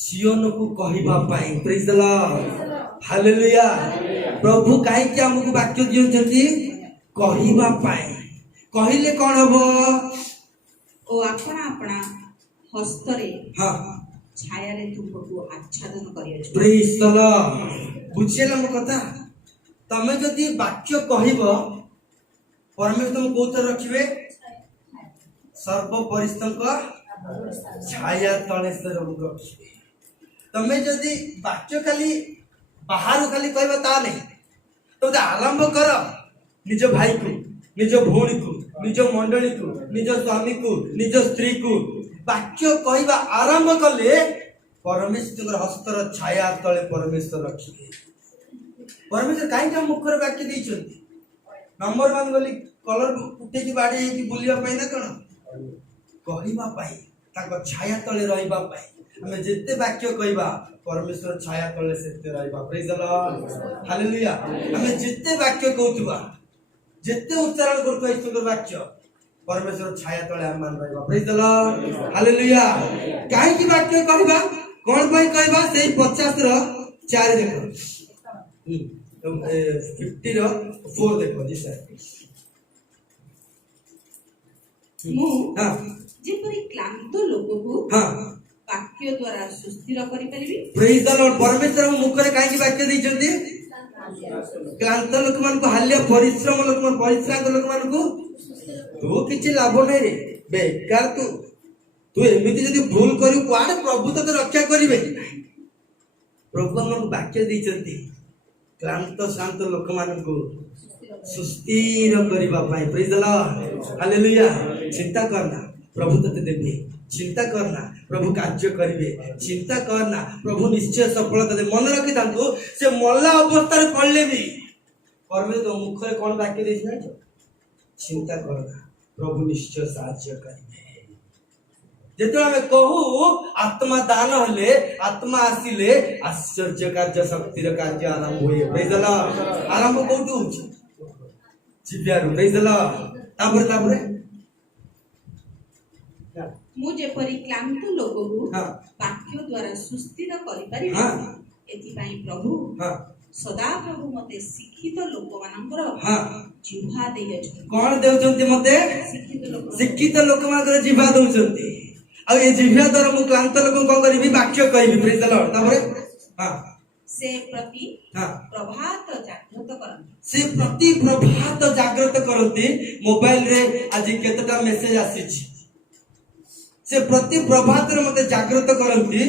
सियोन को कहबा पई प्रेज द लॉर्ड हालेलुया प्रभु काहे की हमको वाक्य दियछंती कहबा पई कहिले कोन हबो ओ आपना आपना हस्तरे हां छाया रे तुमको आच्छादन करियो प्रेज द लॉर्ड बुझेला म कथा तमे जदी वाक्य कहिबो परमेश्वर तुम कोतर रखिबे सर्व परिस्तंक छाया तळे से रखिबे तमे जदी वाक्य खाली बाहर खाली कहबा ता नहीं तो आरंभ कर निज भाई को निज भौणी को निज मंडली को निज स्वामी को निज स्त्री को वाक्य कहबा आरंभ कले परमेश्वर हस्तर छाया तले परमेश्वर रखिबे परमेश्वर काहे के मुखर वाक्य दैछंती नंबर 1 बोली कलर उठे की बाडी की बुलिया पई ना कोन कहबा पई ताको छाया तले रहबा पई हमें जेते वाक्य कहबा परमेश्वर छाया तले सेते रहबा प्रेज द लॉर्ड हालेलुया हमें जेते वाक्य कहउतबा जेते उच्चारण करतो ईश्वर वाक्य परमेश्वर छाया तले हम मान रहबा प्रेज द लॉर्ड हालेलुया काहे की वाक्य कहबा कोन पई कहबा सेही 50 रो 4 देखो 50 रो 4 देखो जी सर मु हां जेपरि क्लांत लोक को हां वाक्य द्वारा सुस्थिर करि परिबी प्रेज द लॉर्ड परमेश्वर मुखरे काहे की वाक्य दैछंती क्लांत लोक मान को हाल्य परिश्रम लोक मान परिश्रांत लोक मान को तू किछि लाभ नै रे बेकार तू एमिति जदी भूल करू कोआडे प्रभु तते रक्षा करिवे प्रभु हमन वाक्य दैछंती क्लांत शांत लोक मान को सुस्थिर करिबा पई प्रेज द लॉर्ड हालेलुया चिंता करना प्रभु तते देबे चिंता करना प्रभु कार्य करिवे चिंता करना प्रभु निश्चय सफलता दे मन रखि तांतु से मल्ला अवस्था रे पड़ले भी परमेश्वर तो मुख रे कोन वाक्य देछ ना चिंता करना प्रभु निश्चय साहाय्य करेंगे जेते आमे कहू आत्मा दान हले आत्मा आसिले आश्चर्य कार्य शक्तिर कार्य आरंभ होए प्रेज द लॉर्ड आरंभ कोठु होची जिब्यारु प्रेज द लॉर्ड तापरे ମୁଁ ଯେପରି କ୍ଲାନ୍ତ ଲୋକକୁ ହଁ। ବାକ୍ୟ ଦ୍ୱାରା ସୁସ୍ଥିର କରିପାରିବି ହଁ। ଏଥିପାଇଁ ପ୍ରଭୁ हां ସଦା ପ୍ରଭୁ ମତେ ଶିକ୍ଷିତ ଲୋକମାନଙ୍କର हां ଜିହ୍ବା ଦେଇଅଛନ୍ତି। कोन देउचंती मते शिक्षित लोक मानकर जिह्वा दउचंती आ ए जिह्वा द्वारा मु क्लांत लोक कोन करबी वाक्य कहबी प्रेज द लॉर्ड तापरे हां ସେ ପ୍ରତି हां ପ୍ରଭାତ ଜାଗ୍ରତ କରନ୍ତି। से प्रति प्रभात जागृत करती मोबाइल रे आज केतटा मेसेज आसीची से प्रति प्रभात रे मते जागृत करती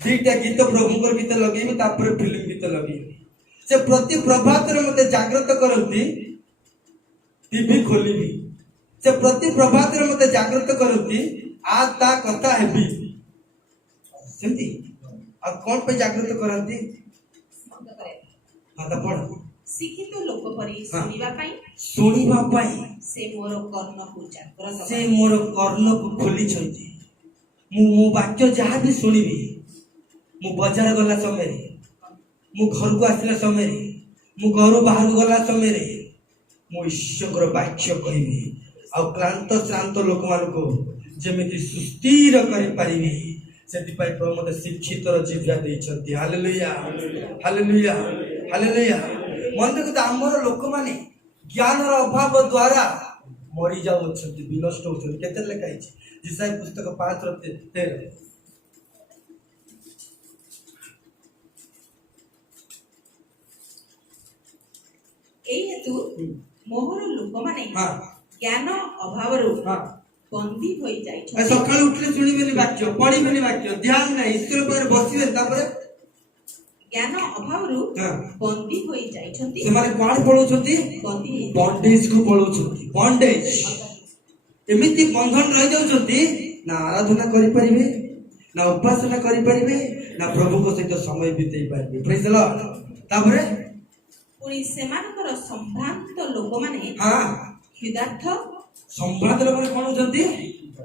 दीटा गीत प्रभुकर गीत लगेबी तापर फिल्म गीत लगेबी से प्रति प्रभात रे मते जागृत करती टीवी खोलिबी से प्रति प्रभात रे मते जागृत करती आ ता कथा हेबी सेमती आ कोन पे जागृत करती हां ता पढ़ ଶିକ୍ଷିତ ଲୋକ ପରି ଶୁଣିବା ପାଇଁ ଶୁଣିବା ପାଇଁ ସେ ମୋର କର୍ଣ୍ଣକୁ ଜାଗ୍ରତ ସେ ମୋର କର୍ଣ୍ଣକୁ ଖୋଲିଛନ୍ତି ମୁଁ ମୋ ବାକ୍ୟ ଯାହା ବି ଶୁଣିବି ମୁଁ ବଜାର ଗଲା ସମୟରେ ମୁଁ ଘରକୁ ଆସିଲା ସମୟରେ ମୁଁ ଘରୁ ବାହାରକୁ ଗଲା ସମୟରେ ମୁଁ ଈଶ୍ୱରଙ୍କର ବାକ୍ୟ କହିବି ଆଉ କ୍ଳାନ୍ତ ଶ୍ରାନ୍ତ ଲୋକମାନଙ୍କୁ ଯେମିତି ସୁସ୍ଥିର କରିପାରିବି ସେଥିପାଇଁ ପ୍ରଭୁ ମୋତେ ଶିକ୍ଷିତର ଜିହ୍ବା ଦେଇଛନ୍ତି ହାଲେଲୁୟା ହାଲେଲୁୟା ହାଲେଲୁୟା ମନେ ଦେଖନ୍ତୁ ଆମର ଲୋକମାନେ ଜ୍ଞାନର ଅଭାବ ଦ୍ୱାରା ମରି ଯାଉଛନ୍ତି ବିନଷ୍ଟ ହଉଛନ୍ତି କେତେ ଲେଖା ହେଇଛି ଇସାଇ ପୁସ୍ତକ 5:13 ଏଇ ହେତୁ ମୋହର ଲୋକମାନେ ହଁ ଜ୍ଞାନ ଅଭାବରୁ ହଁ ବନ୍ଦୀ ହୋଇ ଯାଇଛନ୍ତି। ସକାଳୁ ଉଠିଲେ ଶୁଣିବେନି ବାକ୍ୟ ପଢିବେନି ବାକ୍ୟ ଧ୍ୟାନ ନାହିଁ ଈଶ୍ୱର ପାଖରେ ବସିବେନି ତାପରେ ଜ୍ଞାନ ଅଭାବରୁ ହଁ ବନ୍ଦୀ ହୋଇ ଯାଇଛନ୍ତି। ସେମାନେ କଣ ପଳଉଛନ୍ତି ବନ୍ଦୀ ବଣ୍ଡେଜ କୁ ପଳଉଛନ୍ତି ବଣ୍ଡେଜ ଏମିତି ବନ୍ଧନ ରହିଯାଉଛନ୍ତି ନା ଆରାଧନା କରିପାରିବେ ନା ଉପାସନା କରିପାରିବେ ନା ପ୍ରଭୁଙ୍କ ସହିତ ସମୟ ବିତେଇ ପାରିବେ ପ୍ରେଜ ଦ ଲର୍ଡ ତାପରେ ପୁଣି ସେମାନଙ୍କର ସମ୍ଭ୍ରାନ୍ତ ଲୋକମାନେ ହଁ କ୍ଷୁଧାର୍ଥ ସମ୍ଭ୍ରାନ୍ତ ଲୋକମାନେ କଣ ହଉଛନ୍ତି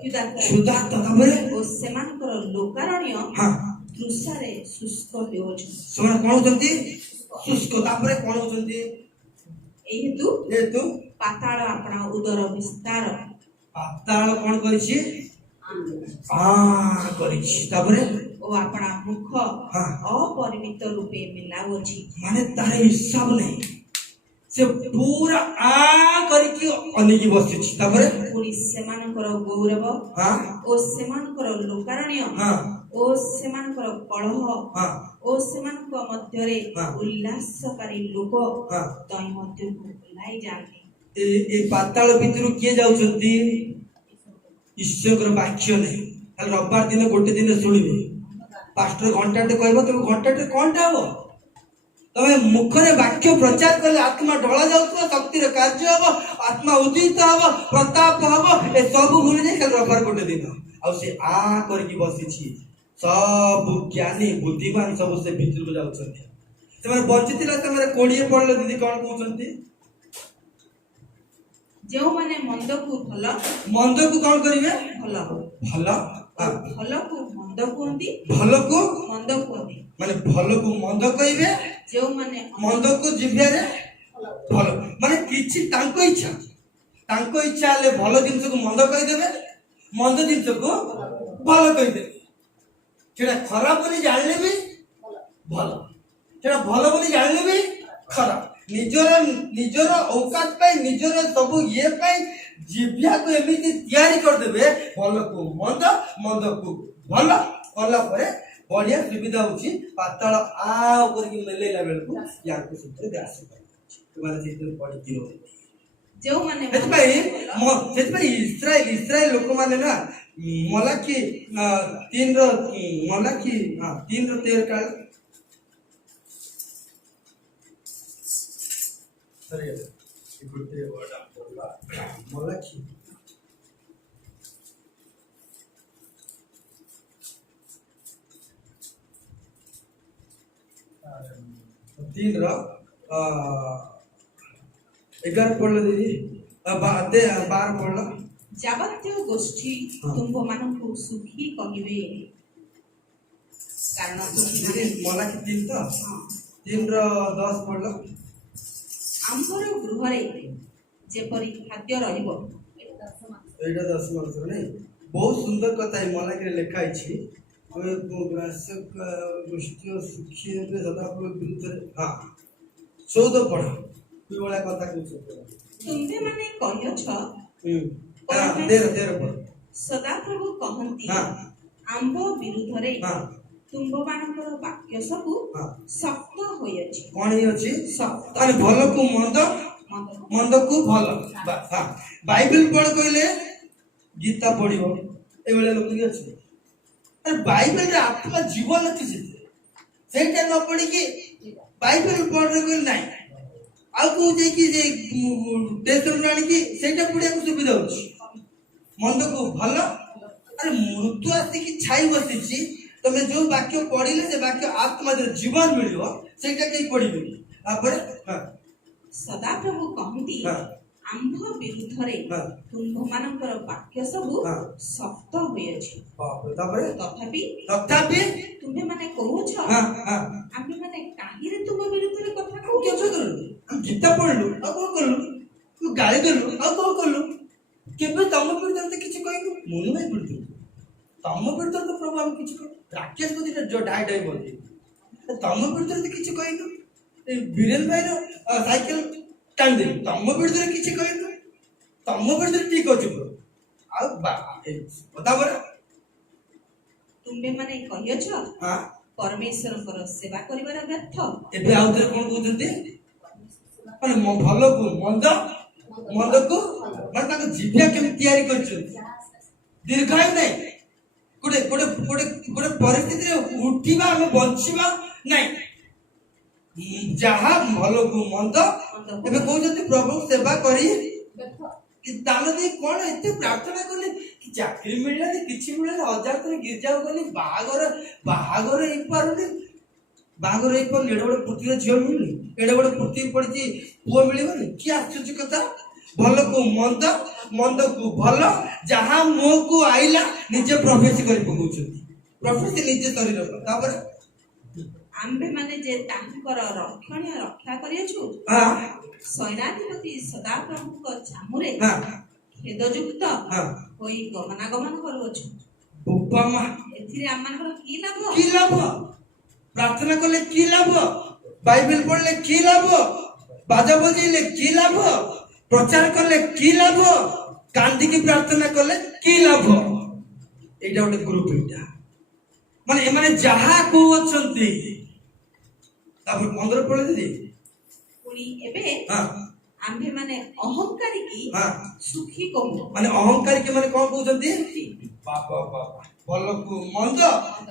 କ୍ଷୁଧାର୍ଥ ସୁଦାର୍ଥ ତାପରେ ଓ ସେମାନଙ୍କର ଲୋକାରଣ୍ୟ ହଁ ତୃଷାରେ ଶୁଷ୍କ ହେଉଛନ୍ତି। ସେମାନେ କଣ ହଉଛନ୍ତି ଶୁଷ୍କ ତାପରେ କଣ ହଉଛନ୍ତି ଏଇ ହେତୁ ଯେହେତୁ ପାତାଳ ଆପଣା ଉଦର ବିସ୍ତାର ପାତାଳ କଣ କରିଛି କରିଛି ତାପରେ ଓ ଆପଣା ମୁଖ ହଁ। ଅପରିମିତ ରୂପେ ମିଲାଉଅଛି। ମାନେ ତାର ହିସାବ ନାହିଁ ସେ ପୁରା କରିକି ଅନେଇକି ବସିଛି ତାପରେ ପୁଣି ସେମାନଙ୍କର ଗୌରବ ହଁ ଓ ସେମାନଙ୍କର ଲୋକାରଣ୍ୟ ହଁ ଓ ସେମାନଙ୍କର କଳହ ହଁ ଓ ସେମାନଙ୍କ ମଧ୍ୟରେ ହଁ। ଉଲ୍ଲାସକାରୀ ଲୋକ ହଁ। ତହିଁ ମଧ୍ୟକୁ ଓହ୍ଲାଇ ଯାଆନ୍ତି। ଏ ପାତାଳ ଭିତରୁ କିଏ ଯାଉଛନ୍ତି ଈଶ୍ୱରଙ୍କର ବାକ୍ୟ ନାହିଁ ଖାଲି ରବିବାର ଦିନ ଗୋଟେ ଦିନ ଶୁଣିବେ ପାଷ୍ଟର ଘଣ୍ଟାଟେ କହିବ ତମେ ଘଣ୍ଟାଟେ କଣଟା ହବ ତମେ ମୁଖରେ ବାକ୍ୟ ପ୍ରଚାର କଲେ ଆତ୍ମା ଢଳା ଯାଉଥିବ ଶକ୍ତିର କାର୍ଯ୍ୟ ହବ ଆତ୍ମା ଉଦିତ ହବ ପ୍ରତାପ ହବ ଏ ସବୁ ଭୁଲି ଯାଇ ଖାଲି ରବିବାର ଗୋଟେ ଦିନ ଆଉ ସେ କରିକି ବସିଛି ସବୁ ଜ୍ଞାନୀ ବୁଦ୍ଧିମାନ ସବୁ ସେ ଭିତରକୁ ଯାଉଛନ୍ତି ସେମାନେ ବଞ୍ଚିଥିଲା ସେମାନେ 20 ପଢିଲେ ଦିଦି କଣ କହୁଛନ୍ତି ଯେଉଁମାନେ ମନ୍ଦକୁ ଭଲ ମନ୍ଦକୁ କଣ କରିବେ ଭଲ ଭଲ ଭଲକୁ ମନ୍ଦ କୁହନ୍ତି ଭଲକୁ ମନ୍ଦ କୁହନ୍ତି ମାନେ ଭଲକୁ ମନ୍ଦ କହିବେ ଯେଉଁମାନେ ମନ୍ଦକୁ ଜିଭ୍ୟାରେ ଭଲ ମାନେ କିଛି ତାଙ୍କ ଇଚ୍ଛା ହେଲେ ଭଲ ଜିନିଷକୁ ମନ୍ଦ କହିଦେବେ ମନ୍ଦ ଜିନିଷକୁ ଭଲ କହିଦେବେ ସେଟା ଖରାପ ବୋଲି ଜାଣିଲେ ବି ଭଲ ସେଟା ଭଲ ବୋଲି ଜାଣିଲେ ବି ଖରାପ ନିଜର ଔକାତ ପାଇଁ ନିଜର ସବୁ ଇଏ ପାଇଁ ଜିଭ୍ୟାକୁ ଏମିତି ତିଆରି କରିଦେବେ ଭଲକୁ ମନ୍ଦ ମନ୍ଦକୁ ଭଲ କଲା ପରେ ବଢିଆ ସୁବିଧା ହଉଛି ପାତାଳ କରିକି ମେଲେଇଲା ବେଳକୁ ୟାଙ୍କୁ ସେଥିରେ ଆସିପାରେ ସେଇଥିରେ ପଡିକି ରୁହନ୍ତି ଯେଉଁମାନେ ସେଥିପାଇଁ ଇସ୍ରାଏଲ ଲୋକମାନେ ନା ମଲାଖି 3:13 କାଳ ମଲାଖି तीन 11 पढ़ लो दीदी बार पढ़ ଯାବତୀୟ ଗୋଷ୍ଠୀ ତୁମ୍ଭମାନଙ୍କୁ ସୁଖୀ କହିବେ, କାରଣ ତୁମ୍ଭେମାନେ मला की 3 तो ହଁ, 3 ର 10 पढ़ ଆମ୍ଭର ଗୃହରେ ଯେପରି ଖାଦ୍ୟ ରହିବ। ଏଇଟା 10 ମାସ ନାଇଁ ବହୁତ ସୁନ୍ଦର କଥା ଏ मला की ଲେଖା ହେଇଛି ଗ୍ରାସକ ଗୋଷ୍ଠୀ ସୁଖୀ ହେବେ ସଦାପ୍ରଭୁ ବିରୁଦ୍ଧରେ। ହଁ 14 ପଢ କି ଭଳିଆ କଥା କହୁଛ ତୁମ୍ଭେମାନେ କହିଅଛ, ତେର ପଢ। ସଦାପ୍ରଭୁ କହନ୍ତି, ହଁ ଆମ୍ଭ ବିରୁଦ୍ଧରେ ହଁ ତୁମ୍ଭମାନଙ୍କର ବାକ୍ୟ ସବୁ ହଁ ଶକ୍ତ ହୋଇଅଛି। କଣ ହେଇଅଛି? ଶକ୍ତ ମାନେ ଭଲକୁ ମନ୍ଦ ମନ୍ଦକୁ ଭଲ। ହଁ ବାଇବେଲ ପଢ କହିଲେ ଗୀତା ପଢିବ ଏଇଭଳିଆ ଲୋକ ବି ଅଛି। ଆରେ ବାଇବେଲରେ ଆତ୍ମା ଜୀବନ ଅଛି ସେଥିରେ, ସେଇଟା ନ ପଢିକି ବାଇବେଲ ପଢ କହିଲେ ନାହିଁ ଆଉ କୋଉ ଯାଇକି ଯେ ଟେଷ୍ଟରୁ ଆଣିକି ସେଇଟା ପଢିବାକୁ ସୁବିଧା ହଉଛି। ମନ୍ଦକୁ ଭଲ। ଆରେ ମୃତ୍ୟୁ ଆସିକି ଛାଇ ବସିଛି, ତମେ ଯୋଉ ବାକ୍ୟ ପଢିଲେ ସେ ବାକ୍ୟ ଆତ୍ମା ଜୀବନ ମିଳିବ ସେଇଟା କେହି ପଢିବେନି। ତାପରେ ସଦାପ୍ରଭୁ କହନ୍ତି, ହଁ ଆମ୍ଭ ବିରୁଦ୍ଧରେ ହଁ ତୁମ୍ଭମାନଙ୍କର ବାକ୍ୟ ସବୁ ହଁ ଶକ୍ତ ହୋଇଅଛି। ତାପରେ ତଥାପି ତଥାପି ତୁମ୍ଭେମାନେ କହୁଛ, ହଁ ହଁ ଆମ୍ଭେମାନେ କାହିଁରେ ତୁମ ବିରୁଦ୍ଧରେ କଥା ଆଉ କହୁଛ? କିଛି କଲୁ ଗୀତା ପଢିଲୁ ଆଉ କଣ କଲୁ? ତୁ ଗାଳି ଦେଲୁ ଆଉ କଣ କଲୁ? କେବେ ତମ ବିରୁଦ୍ଧରେ କିଛି କହିଲୁ? ମନୁ ଭାଇ ବିରୁଦ୍ଧରେ ତମ ବିରୁଦ୍ଧରେ ତ ପ୍ରଭୁ ଆମେ କିଛି କହିଲୁ? ରାକେଶ ବୋଧେ ଡାଇ ଡାଇ ବୋଧେ ତମ ବିରୁଦ୍ଧରେ ତ କିଛି କହିଲୁ? ବୀରେନ ଭାଇର ସାଇକେଲ ଟାଣିଦେଲୁ, ତମ ବିରୁଦ୍ଧରେ କିଛି କହିଲୁ? ତମ ବିରୁଦ୍ଧରେ ଠିକ ଅଛି ବ୍ରୋ। ଆଉ ତାପରେ ତୁମ୍ଭେମାନେ କହିଅଛ, ହଁ ପରମେଶ୍ୱରଙ୍କର ସେବା କରିବାର ବ୍ୟର୍ଥ। ଏବେ ଆଉ ଥରେ କଣ କହୁଛନ୍ତି? ମାନେ ଭଲକୁ ମନ୍ଦ ମନ୍ଦକୁ ମାନେ ତାଙ୍କ ଜିଭ କେମିତି ତିଆରି କରିଛନ୍ତି, ଦୀର୍ଘାୟୁ ନାହିଁ। ଗୋଟେ ଗୋଟେ ଗୋଟେ ଗୋଟେ ପରିସ୍ଥିତିରେ ଉଠିବା ଆମେ ବଞ୍ଚିବା ନାହିଁ। ଯାହା ଭଲକୁ ମନ୍ଦ ଏବେ କହୁଛନ୍ତି ପ୍ରଭୁ ସେବା କରି ଦାନ ଦେଇ କଣ ଏତେ ପ୍ରାର୍ଥନା କଲେ ଚାକିରି ମିଳିଲାନି କିଛି ମିଳିଲାନି 1000 ଥର ଗିର୍ଜାକୁ ଗଲି ବାହାଘର ହେଇପାରୁନି। ବାହାଘର ହେଇପାରୁନି ଏଡେ ବଡ ପୃଥିବୀରେ ଝିଅ ମିଳୁନି, ଏଡେ ବଡ ପୃଥିବୀ ପଡିଛି ପୁଅ ମିଳିବନି। କି ଆଶ୍ଚର୍ଯ୍ୟ କଥା। ଭଲକୁ ମନ୍ଦ ମନ୍ଦକୁ ଭଲ, ଯାହା ମୁହଁକୁ ଆଇଲା ନିଜେ ପ୍ରଫେସି କରି ପକଉଛନ୍ତି। ପ୍ରଫେସି ନିଜେ ଶରୀର। ତାପରେ ଆମ୍ଭେମାନେ ଯେ ତାଙ୍କର ରକ୍ଷଣୀୟ ରକ୍ଷା କରିଅଛୁ, ହଁ ସୈନ୍ୟାଧିପତି ସଦାପ୍ରଭୁଙ୍କ ଛାମୁରେ ହଁ ଖେଦଯୁକ୍ତ ହଁ ହୋଇ ଗମନାଗମନ କରୁଅଛୁ। ବୋପା ମା ଏଥିରେ ଆମମାନଙ୍କର କି ଲାଭ? କି ଲାଭ? ପ୍ରାର୍ଥନା କଲେ କି ଲାଭ? ବାଇବେଲ ପଢିଲେ କି ଲାଭ? ବାଜା ବଜେଇଲେ କି ଲାଭ? ପ୍ରଚାର କଲେ କି ଲାଭ? କାନ୍ଦିକି ପ୍ରାର୍ଥନା କଲେ କି ଲାଭ? ଏଇଟା ଗୋଟେ ଗ୍ରୁପ। ଏଇଟା ମାନେ ଏମାନେ ଯାହା କହୁଅଛନ୍ତି। ତାପରେ 15 ପଢେ ଦିଦି। ପୁଣି ଏବେ ହଁ ଆମ୍ଭେମାନେ ଅହଙ୍କାରୀ କି ହଁ ସୁଖୀ କହୁ। ମାନେ ଅହଙ୍କାରୀ କି ମାନେ କଣ କହୁଛନ୍ତି? ବାବା ବାବା ଭଲକୁ ମନ୍ଦ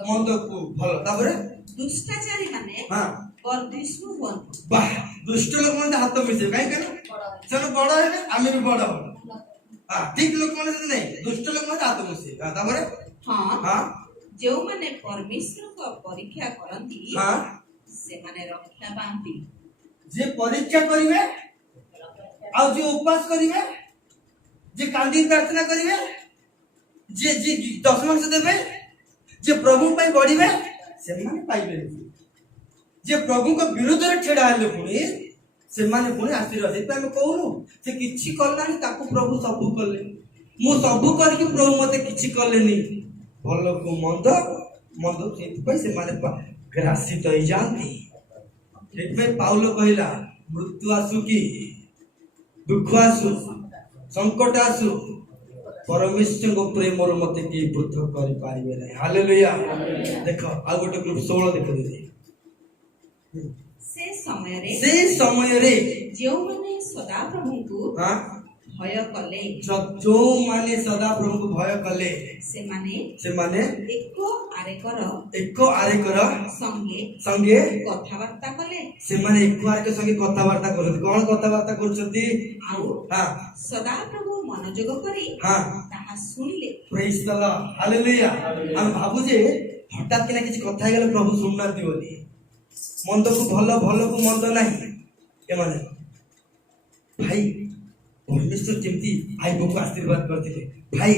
ମନ୍ଦକୁ ଭଲ। ତାପରେ ଦୁଷ୍ଟାଚାରୀ ମାନେ ହଁ ବର୍ଦ୍ଧିଷ୍ଣୁ ହୁଅନ୍ତୁ। ବାହ ଦୁଷ୍ଟ ଲୋକମାନେ ହାତ ମିଶେଇବେ କାହିଁକି? ସେମାନେ ବଡ ହେଲେ ଆମେ ବି ବଡ ହବୁ। ଠିକ ଲୋକମାନେ ଯଦି ନାହିଁ ଦୁଷ୍ଟ ଲୋକମାନେ ହାତ ମିଶେଇବେ। ତାପରେ ହଁ ହଁ ଯେଉଁମାନେ ପରମେଶ୍ୱରଙ୍କ ପରୀକ୍ଷା କରନ୍ତି ହଁ ସେମାନେ ରକ୍ଷା ପାଆନ୍ତି। ଯିଏ ପରୀକ୍ଷା କରିବେ ଆଉ ଯିଏ ଉପବାସ କରିବେ, ଯିଏ କାନ୍ଦି ପ୍ରାର୍ଥନା କରିବେ, ଯିଏ ଯିଏ 10 ମାସ ଦେବେ, ଯିଏ ପ୍ରଭୁ ପାଇଁ ବଢିବେ ସେମାନେ ପାଇବେନି। ଯିଏ ପ୍ରଭୁଙ୍କ ବିରୁଦ୍ଧରେ ଛିଡା ହେଲେ ପୁଣି ସେମାନେ ପୁଣି ଆଶୀର୍ବାଦ। ସେଥିପାଇଁ ଆମେ କହୁନୁ ସେ କିଛି କଲାନି ତାକୁ ପ୍ରଭୁ ସବୁ କଲେ। ମୁଁ ସବୁ କରିକି ପ୍ରଭୁ ମତେ କିଛି କଲେନି। ଭଲକୁ ମନ୍ଦ ମନ୍ଦ ସେଥିପାଇଁ ସେମାନେ ଗ୍ରାସିତ ହେଇଯାଆନ୍ତି। ସେଥିପାଇଁ ପାଉଲ କହିଲା ମୃତ୍ୟୁ ଆସୁ କି ଦୁଃଖ ଆସୁ ସଂକଟ ଆସୁ ପରମେଶ୍ୱରଙ୍କ ପ୍ରେମରୁ ମତେ କେହି ପୃଥକ କରିପାରିବେ ନାହିଁ। ହାଲେଲୁୟା। ଦେଖ ଆଉ ଗୋଟେ ଗ୍ରୁପ 16 ଦେଖ ଦିଦି। ସେ ସମୟରେ ଯେଉଁମାନେ ସଦାପ୍ରଭୁଙ୍କୁ ହଁ ଭୟ କଲେ ଯୋଉମାନେ ସଦାପ୍ରଭୁଙ୍କୁ ଭୟ କଲେ ସେମାନେ ଏକ ଆରେକର ସଙ୍ଗେ କଥାବାର୍ତ୍ତା କଲେ। ସେମାନେ ଏକ ଆରେକ ସଙ୍ଗେ କଥାବାର୍ତ୍ତା କରୁଛନ୍ତି। କଣ କଥାବାର୍ତ୍ତା କରୁଛନ୍ତି? ଆଉ ହଁ ସଦାପ୍ରଭୁ ମନୋଯୋଗ କରି ହଁ ତାହା ଶୁଣିଲେ। ପ୍ରେଜ୍ ଦ ଲର୍ଡ। ହାଲେଲୁୟା। ଆମେ ଭାବୁ ଯେ ହଠାତ୍ କିନା କିଛି କଥା ହେଇଗଲେ ପ୍ରଭୁ ଶୁଣୁନାହାନ୍ତି ବୋଲି। ମନ୍ଦକୁ ଭଲ ଭଲକୁ ମନ୍ଦ ନାହିଁ। ଏମାନେ ଭାଇ परमेश्वर केमती आईबो को आशीर्वाद करथिले भाई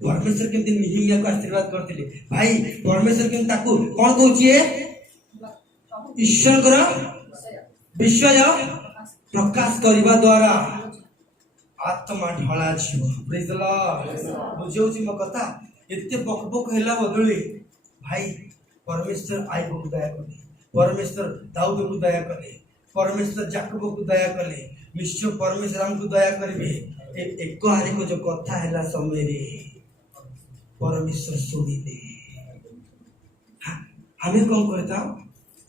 परमेश्वर केमती निहिमिया को आशीर्वाद करथिले भाई परमेश्वर केमती ताकू कोन कहूची ईश्वर विषय प्रकाश करने द्वारा आत्मा ढला जीव प्रेज द लॉर्ड बुझौची म कथा एते बकबक हैला बदले भाई परमेश्वर आईबो को दया कले परमेश्वर दाऊद को दया कले परमेश्वर जाकब को दया कले निश्चय परमेश्वर हमको दया करिवे एक हारे को जो कथा हैला समय रे परमेश्वर सुनिले हमें कौन करता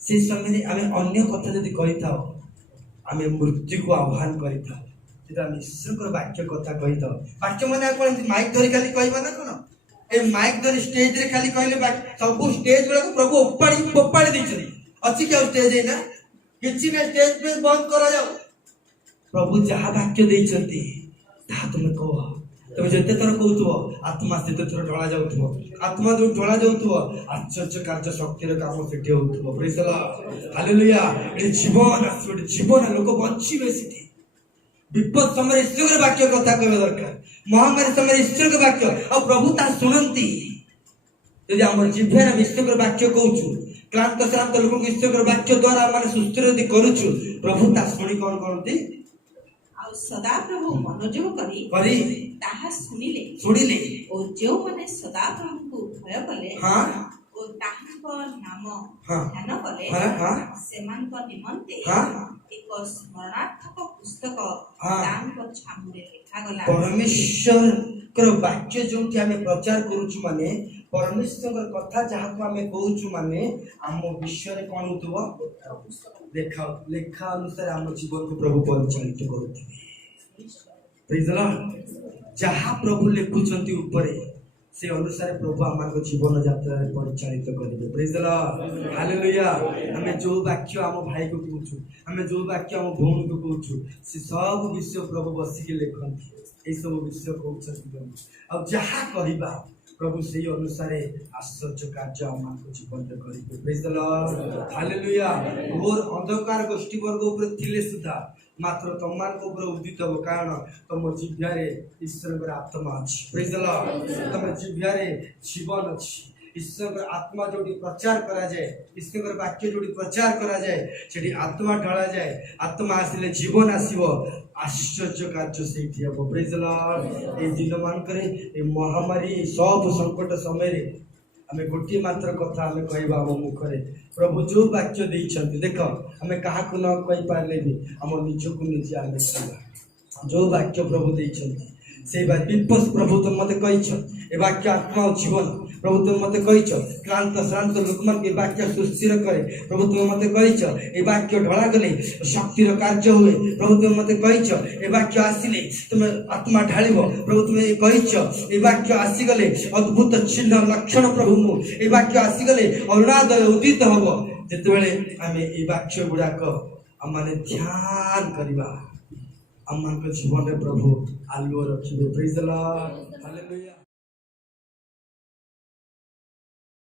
से समय हमें अन्य कथा यदि कही आम मृत्यु को आह्वान करता ईश्वर वाक्य कथा कही वाक्य मैंने कौन माइक धरी खाली कहवा ना कौन ए माइक धरी स्टेज रे खाली कहले सब स्टेज गुड़ा प्रभु ओपाड़ी फोपाड़ी देछथि अछि क्या स्टेज है ना किछि ना स्टेज पे बंद करा जाओ प्रभु जहाँ वाक्य देछथि ता तुम कह तुम जते थर कहथबो आत्मा से थर ढला जाउथबो आत्मा जो ढला जाउथबो आश्चर्य कार्य शक्तिर काम सेठी होउथबो प्रेज द लॉर्ड हालेलुया ए जीवन आसुड जीवन लोक बंचिबे सेठी विपद समय ईश्वर वाक्य कथा कहबे दरकार महामारी समय ईश्वर के वाक्य और प्रभु ता सुनंती यदि हमर जिभेर ईश्वर वाक्य कहूछु क्लांत श्रांत लोक ईश्वर वाक्य द्वारा माने सुस्थिर यदि करूछु प्रभु ता सुनी कोन करती ଆଉ ସଦା ପ୍ରଭୁ ମନୋଯୋଗ କରି ତାହା ଶୁଣିଲେ ଓ ଯେଉଁମାନେ ସଦା ପ୍ରଭୁଙ୍କୁ ଭୟ କଲେ ଓ ତାହାଙ୍କ ନାମ ଧ୍ୟାନ କଲେ ସେମାନଙ୍କ ନିମନ୍ତେ ଏକ ସ୍ମରଣାର୍ଥକ ପୁସ୍ତକ ତାଙ୍କ ଛାମୁରେ ଲେଖାଗଲା परमेश्वर वाक्य जो कि आमे प्रचार करूछु माने परमेश्वर कथा जहाँ को आमे कहूछु माने आम विषय रे कोन होतबो लेखा लेखा अनुसार आम जीवन को प्रभु परिचालित करूथिबे प्रेज द लॉर्ड जहाँ प्रभु लिखुचंती ऊपरे से अनुसार प्रभु आम जीवन यात्रा परिचालित करेंगे प्रेज द लॉर्ड हालेलुया हमें जो वाक्य आम भाई को कहूछु हमें जो वाक्य आम भौणी को कहूछु से सब विषय प्रभु बसिक लिखती ये सब विषय कहते आ जहाँ कहवा प्रभु से अनुसार आश्चर्य कार्य आम जीवन में करेंगे प्रेज द लॉर्ड हालेलुया घोर अंधकार गोष्ठी वर्ग ऊपर थिले सुधा मात्र तमान को ऊपर उदित हो कारण तुम जिह्वारे ईश्वर आत्मा अछि प्रेज द लॉर्ड तुम जिह्वारे जीवन अछि ईश्वर आत्मा जोड़ी प्रचार करा जाए ईश्वर वाक्य जोड़ी प्रचार करा जाए सेठी आत्मा ढला जाए आत्मा आसिले जीवन आसीबो आश्चर्य कार्य सेठी हो प्रेज द लॉर्ड ए दिन मान करे ए महामारी सब संकट समय रे हमें गोटी मात्र कथा हमें कहबा हम मुखरे प्रभु जो वाक्य देइछन्ति देखो हमें काहा को न कहि पारले भी हम निज को निज आमे कहबा जो वाक्य प्रभु देइछन्ति से विपस प्रभु तुम मते कहिछ ए वाक्य आत्मा और जीवन प्रभु तुम मते कहिछ क्लांत श्रांत लोकमन के वाक्य सुस्थिर करे प्रभु तुम मते कहिछ ए वाक्य ढला गले शक्तिर कार्य हुए प्रभु तुम मते कहिछ ए वाक्य आसिले तुम आत्मा ढालिबो प्रभु तुम कहिछ ए वाक्य आसी गले अद्भुत चिन्ह लक्षण प्रभु मु ए वाक्य आसी गले अरुणादय उदित हबो जते बेले आमे ए वाक्य गुडा को हमने ध्यान करबा अम्मा को जीवन में प्रभु आलू रखिए प्रेज द लॉर्ड हालेलुया।